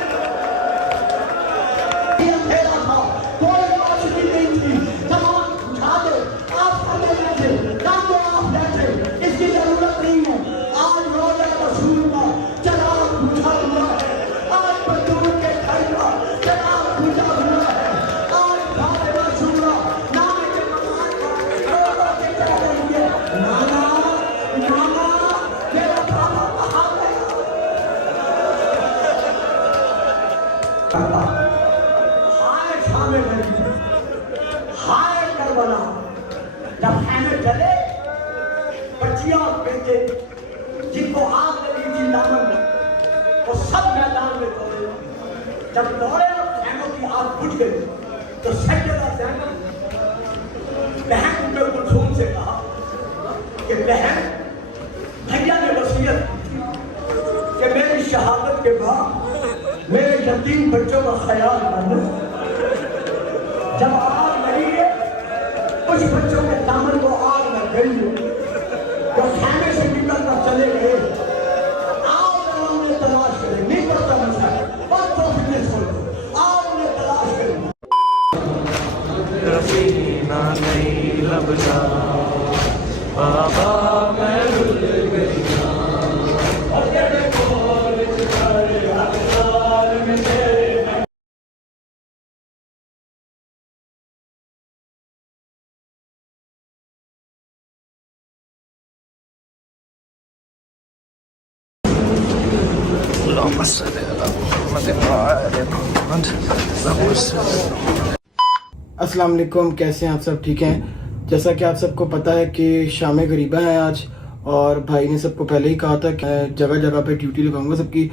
ये अंधेरा था, कोई रोशनी नहीं थी। तमाम बुझा दे, आप समझ थे, काम तो आप बैठे, इसकी जरूरत नहीं है। आज रोज़े रसूल का चराग बुझा हुआ है, आज बतूल के घर का चराग बुझा हुआ है। आज फातिमा शुरा नाम के मकान पर रोज़ों के कह रही है, नाना नाना मेरा बाबा कहाँ गया? हाय शामे गरीब, हाय करबला। जब खैमे चले, बच्चियां और बेटे जिनको आग लगी थी दामन में, वो सब मैदान में दौड़े। जब दौड़े और खैमों की आग बुझ गई तो सैयदा ज़ैनब बहन उम्मे कुलसूम से कहा कि बहन, भैया ने वसीयत की थी कि मेरी शहादत के बाद मेरे यतीम बच्चों का ख्याल करना। जब आग लगी है, कुछ बच्चों के दामन को आग लग गई है, वो खाने से निकल कर चले गए। आओ उन्हें तलाश करें, नहीं पड़ता मुझे, और तो फिर सुन, आओ उन्हें तलाश करें। रफीना नहीं लबजा बाबा मैं भूल गई ना। अस्सलाम वालेकुम, कैसे हैं आप सब? ठीक हैं? जैसा कि आप सबको पता है कि शाम गरीबा है आज, और भाई ने सबको पहले ही कहा था कि जगह जगह पे ड्यूटी लगाऊंगा सबकी,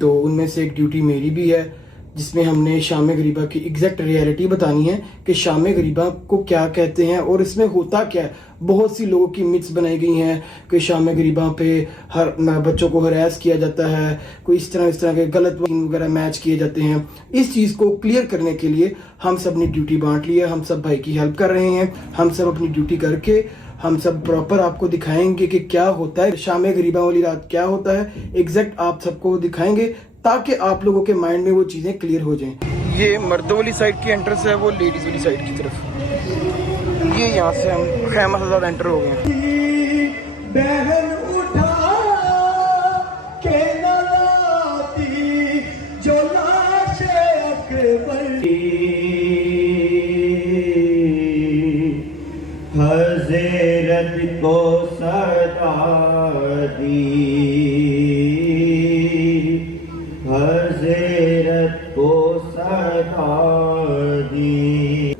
तो उनमें से एक ड्यूटी मेरी भी है जिसमें हमने शाम गरीबा की एग्जैक्ट रियलिटी बतानी है कि शाम गरीबा को क्या कहते हैं और इसमें होता क्या है। बहुत सी लोगों की मिथ्स बनाई गई हैं कि शाम गरीबा पे हर बच्चों को हरास किया जाता है, कोई इस तरह के गलत वगैरह मैच किए जाते हैं। इस चीज़ को क्लियर करने के लिए हम सब ने ड्यूटी बांट ली है, हम सब भाई की हेल्प कर रहे हैं। हम सब अपनी ड्यूटी करके हम सब प्रॉपर आपको दिखाएंगे कि क्या होता है शाम गरीबा वाली रात, क्या होता है एग्जैक्ट आप सबको दिखाएंगे ताकि आप लोगों के माइंड में वो चीज़ें क्लियर हो जाएं। ये मर्दों वाली साइड की एंट्रेंस है, वो लेडीज़ वाली साइड की तरफ। ये यहाँ से हम खैमा हजार एंटर हो गए। बहन उठा के नलाती जो लाशे अकबर हज़रत को सदा दी, हज़रत को सदा दी।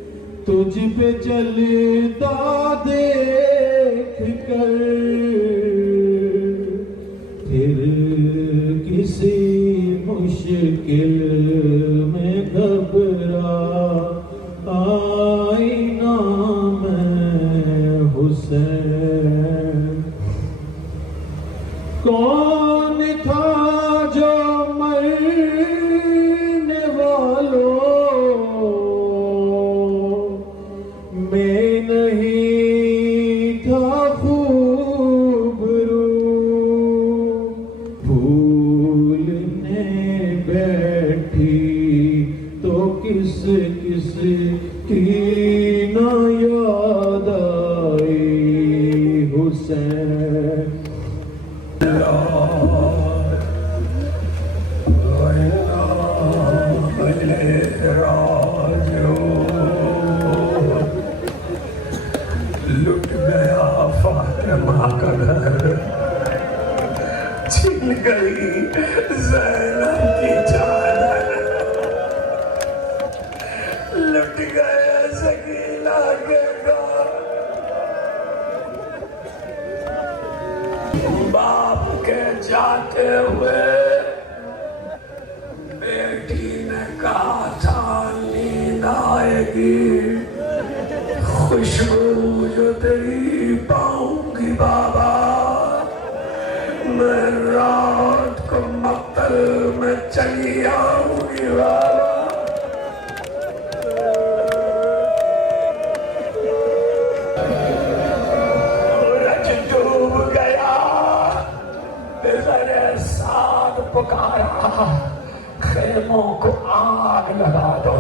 तुझ पे जलता देख कर फिर किसी मुश्किल में घबरा आई ना मैं हुसैन। कौन था जो मरने वालों मैं नहीं था खूबरू, भूलने बैठी तो किस किस की ना याद आई हुसैन। लुट गया फातिमा का घर, छिन गई ज़ैनब की चादर, लुट गया सकीना के घर। बाप के जाते हुए बेटी ने कहा था नींद आएगी, खुशबू जो तेरी पाऊंगी बाबा, मैं रात को मक्तल में चली आऊंगी बाबा। सूरज डूब गया, बेज़रे साथ पुकारा, खेमों को आग लगा दो,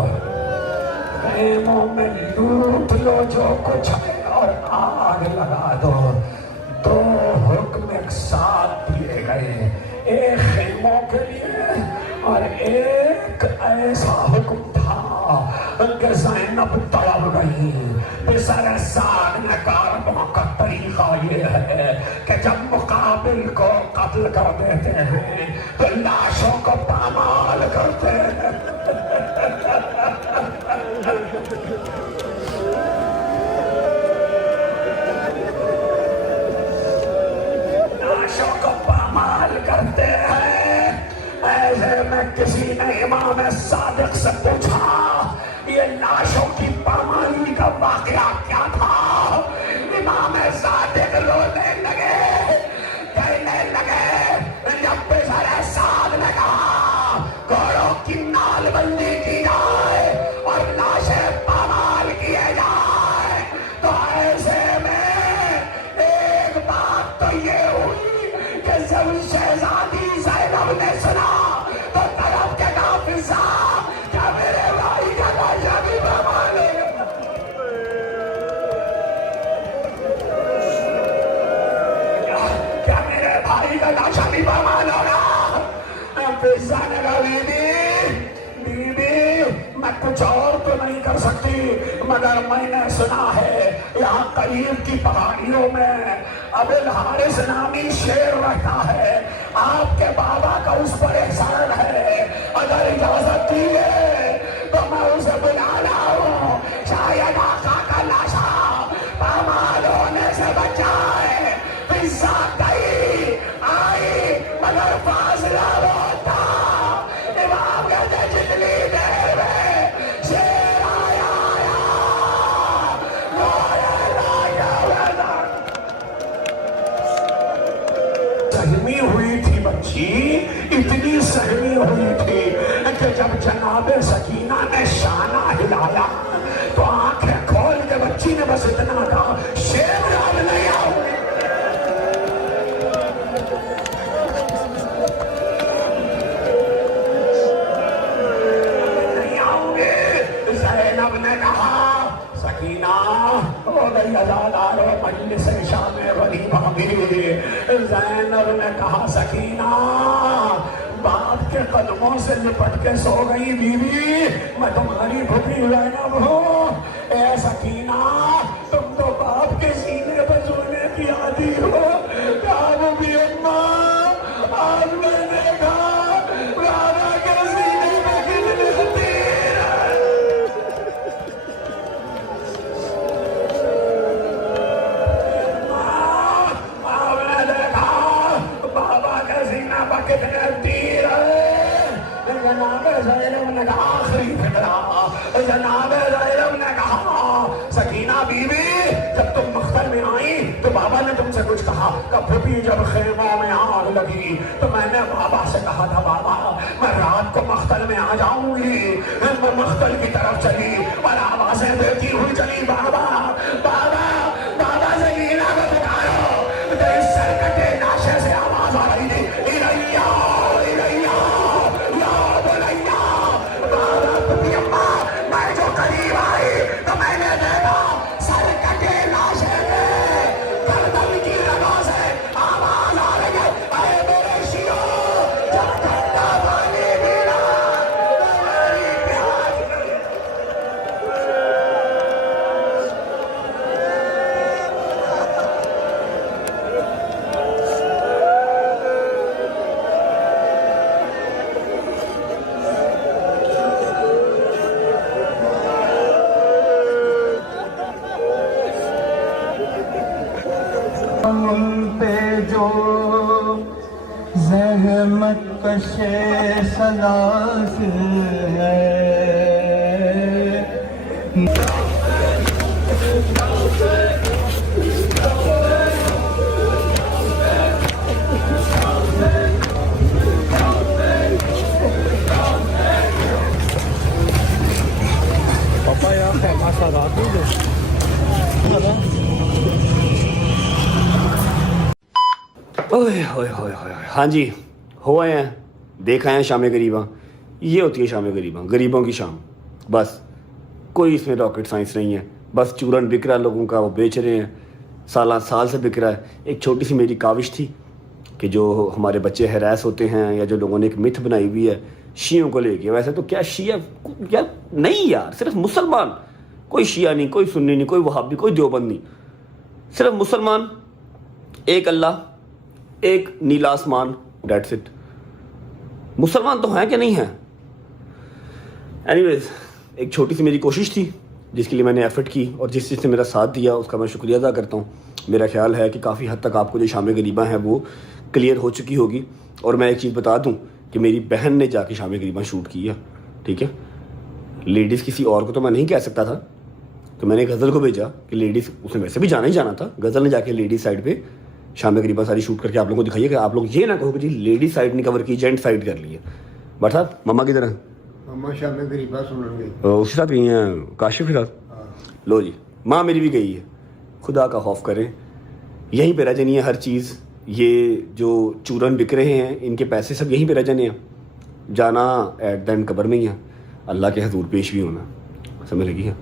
खेमों में लूट लो जो कुछ है और आग लगा दो। दो हुक्म एक साथ दिए गए, एक खेमों के लिए और एक ऐसा हुक्म था कि ज़ैनब तड़प गई। बेसरे साद ने कारबों का तरीका ये है कि जब मुकाबिल को कत्ल कर देते हैं तो लाशों को पामाल करते हैं। लाशों को पामाल करते हैं। ऐसे में किसी ने इमाम सादिक से पूछा ये लाशों की पामाली का वाकया क्या था? इमाम सादिक रोने लगे, कहने लगे जब बेसरे साद ने कहा घोड़ों की नालबंदी की जाए और लाशें पामाल किए जाए, तो ऐसे में एक बात तो ये हुई कि जब शहजादी ज़ैनब ने सुना तो तरफ के नाफिसा क्या मेरे भाई का लाशा भी पामाल क्या मेरे भाई का लाशा भी पामाल होगा? फिजा ने कहा बीबी मैं कुछ और तो नहीं कर सकती, मगर मैंने सुना है यहाँ करीब की पहाड़ियों में अबुल हारिस नामी शेर रहता है, आपके बाबा का उस पर एहसान है, अगर सहमी हुई थी कि जब जनाब सकीना ने शाना हिलाया तो आंखें खोल के बच्ची ने बस इतना कहा, शेर अब नहीं आओगे। नहीं आओगे। ज़ैनब ने कहा, सकीना हो गई अज़ादार मजलिस शाम गरीबा में। ज़ैनब ने कहा, सकीना बाप के कदमों से लिपट के सो गई बीवी, मैं तुम्हारी भूखी ज़ैनब हूँ। ए सकीना, तुम तो बाप के सीने पे सोने की आदी हो। कहा भी अम्मा, आज मैंने कहा बाबा के सीने पे कितने तीर। मैंने देखा बाबा के सीने पे कितने तीर। जनाब ज़ैनब ने कहा, आखिरी फिक्रा। जनाब ज़ैनब ने कहा, सकीना बीवी, जब तुम मख्तल में आई तो बाबा ने तुमसे कुछ कहा। कभी भी जब खेमों में आग लगी तो मैंने बाबा से कहा था, बाबा मैं रात को मख्तल में आ जाऊंगी। मैं मख्तल की तरफ चली और आवाजें देती हुई चली, बाबा बाबा बाबा सकीना को पुकारो। तो इस सरकटे नाशे से आवाज आ रही थी, इरैया इरैया या बुलैया। बाबा तुम्हें अम्मा, मैं जो करीब आई तो मैंने देखा सरकटे नाशे में गर्दन की रगों से आवाज आ रही है, अरे मेरे शियो, जब ठंडा पानी पीना तुम्हारी प्यास लगी। उन पे जो ज़हमत कशे सलास है। पापा यार हमारा रात हो गई। ओए होए होए होए, हाँ जी हो आए हैं, देख आए हैं शाम गरीबा। ये होती है शाम गरीबा, गरीबों की शाम। बस कोई इसमें रॉकेट साइंस नहीं है, बस चूरन बिक रहा है लोगों का, वो बेच रहे हैं, साल से बिक रहा है। एक छोटी सी मेरी काविश थी कि जो हमारे बच्चे हैरास होते हैं, या जो लोगों ने एक मिथ बनाई हुई है शियों को लेके, वैसे तो क्या शिया क्या नहीं यार, सिर्फ मुसलमान, कोई शिया नहीं, कोई सुन्नी नहीं, कोई वहाबी, कोई देवबंद नहीं, सिर्फ मुसलमान, एक अल्लाह, एक नीला आसमान, डेट्स इट। मुसलमान तो हैं कि नहीं हैं। एनीवेज, एक छोटी सी मेरी कोशिश थी जिसके लिए मैंने एफर्ट की, और जिस चीज़ ने मेरा साथ दिया उसका मैं शुक्रिया अदा करता हूँ। मेरा ख्याल है कि काफ़ी हद तक आपको जो शाम गरीबा है वो क्लियर हो चुकी होगी। और मैं एक चीज़ बता दूँ कि मेरी बहन ने जाके शाम गरीबा शूट की है, ठीक है। लेडीज़ किसी और को तो मैं नहीं कह सकता था, तो मैंने गज़ल को भेजा कि लेडीज़, उसने वैसे भी जाना ही जाना था, गज़ल ने जाके लेडीज़ साइड पे शाम गरीबा सारी शूट करके आप लोगों को दिखाइए कि आप लोग ये ना कहो कि जी लेडीज़ साइड नहीं कवर की, जेंट साइड कर ली है। बट साहब मम्मा की तरह मम्मा शाम गरीबा सुनेंगे, उसके साथ गई हैं काशिफ के साथ। लो जी, माँ मेरी भी गई है। खुदा का खौफ करें, यहीं पे रह जानी है हर चीज़। ये जो चूरन बिक रहे हैं इनके पैसे सब यहीं पे रह जाने हैं, जाना एट द एंड कब्र में ही है, अल्लाह के हजूर पेश भी होना। समझ लगी है।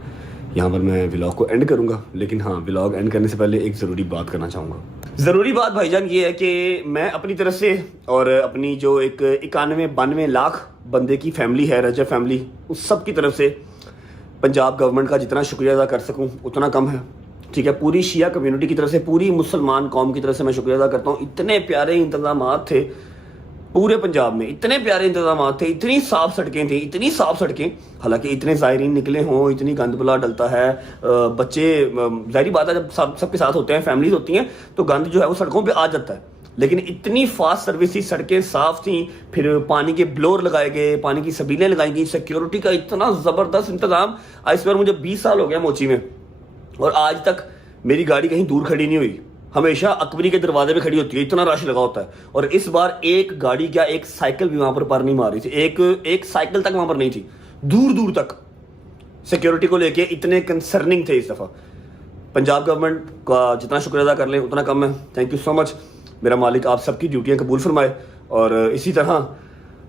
यहाँ पर मैं व्लॉग को एंड करूँगा, लेकिन हाँ व्लॉग एंड करने से पहले एक ज़रूरी बात करना चाहूँगा। ज़रूरी बात भाईजान ये है कि मैं अपनी तरफ से और अपनी जो एक 91-92 लाख बंदे की फैमिली है, रजब फैमिली, उस सब की तरफ से पंजाब गवर्नमेंट का जितना शुक्रिया अदा कर सकूँ उतना कम है, ठीक है। पूरी शिया कम्युनिटी की तरफ से, पूरी मुसलमान कौम की तरफ से मैं शुक्रिया अदा करता हूँ। इतने प्यारे इंतजामात थे पूरे पंजाब में, इतने प्यारे इंतजामात थे, इतनी साफ सड़कें थी, इतनी साफ सड़कें। हालांकि इतने ज़ायरीन निकले हों, इतनी गंद बला डलता है, बच्चे, ज़ाहिर बात है जब सबके साथ होते हैं, फैमिलीज होती हैं, तो गंद जो है वो सड़कों पे आ जाता है। लेकिन इतनी फास्ट सर्विस थी, सड़कें साफ थी, फिर पानी के ब्लोर लगाए गए, पानी की सबीलें लगाई गई, सिक्योरिटी का इतना ज़बरदस्त इंतज़ाम। इस बार मुझे 20 साल हो गया मोची में, और आज तक मेरी गाड़ी कहीं दूर खड़ी नहीं हुई, ہمیشہ اکبری کے دروازے پہ کھڑی ہوتی ہے, اتنا رش لگا ہوتا ہے, اور اس بار ایک گاڑی کیا ایک سائیکل بھی وہاں پر نہیں مار رہی تھی, ایک سائیکل تک وہاں پر نہیں تھی, دور دور تک. سیکیورٹی کو لے کے اتنے کنسرننگ تھے اس دفعہ. پنجاب گورنمنٹ کا جتنا شکر ادا کر لیں اتنا کم ہے. تھینک یو سو مچ. میرا مالک آپ سب کی ڈیوٹیاں قبول فرمائے, اور اسی طرح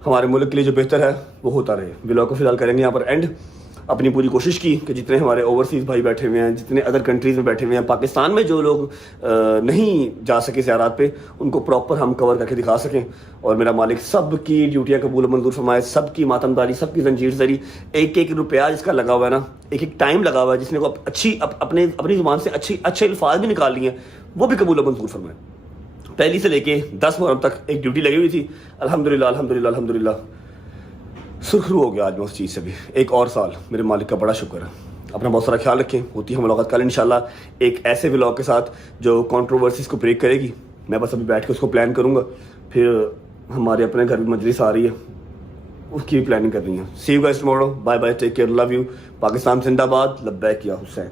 ہمارے ملک کے لیے جو بہتر ہے وہ ہوتا رہے. ولاگ کو فی الحال کریں گے یہاں پر اینڈ. اپنی پوری کوشش کی کہ جتنے ہمارے اوورسیز بھائی بیٹھے ہوئے ہیں, جتنے ادر کنٹریز میں بیٹھے ہوئے ہیں, پاکستان میں جو لوگ نہیں جا سکے زیارات پہ, ان کو پراپر ہم کور کر کے دکھا سکیں. اور میرا مالک سب کی ڈیوٹیاں قبول منظور فرمائے, سب کی ماتم داری, سب کی زنجیر زری, ایک روپیہ جس کا لگا ہوا ہے نا, ایک ٹائم لگا ہوا ہے, جس نے کو اپنی زبان سے اچھے الفاظ بھی نکال لیے ہیں, وہ بھی قبول منظور فرمائے. پہلی سے لے کے 10 محرم تک ایک ڈیوٹی لگی ہوئی تھی. الحمدللہ الحمدللہ الحمدللہ سرخرو ہو گیا آج میں اس چیز سے بھی. ایک اور سال میرے مالک کا بڑا شکر ہے. اپنا بہت سارا خیال رکھیں. ہوتی ہے ملاقات کل انشاءاللہ ایک ایسے ولاگ کے ساتھ جو کنٹروورسیز کو بریک کرے گی. میں بس ابھی بیٹھ کے اس کو پلان کروں گا. پھر ہمارے اپنے گھر بھی مجلس آ رہی ہے, اس کی بھی پلاننگ کر رہی ہے. See you guys tomorrow. Bye bye, take care, love you. Pakistan زندہ باد. لبیک یا حسین.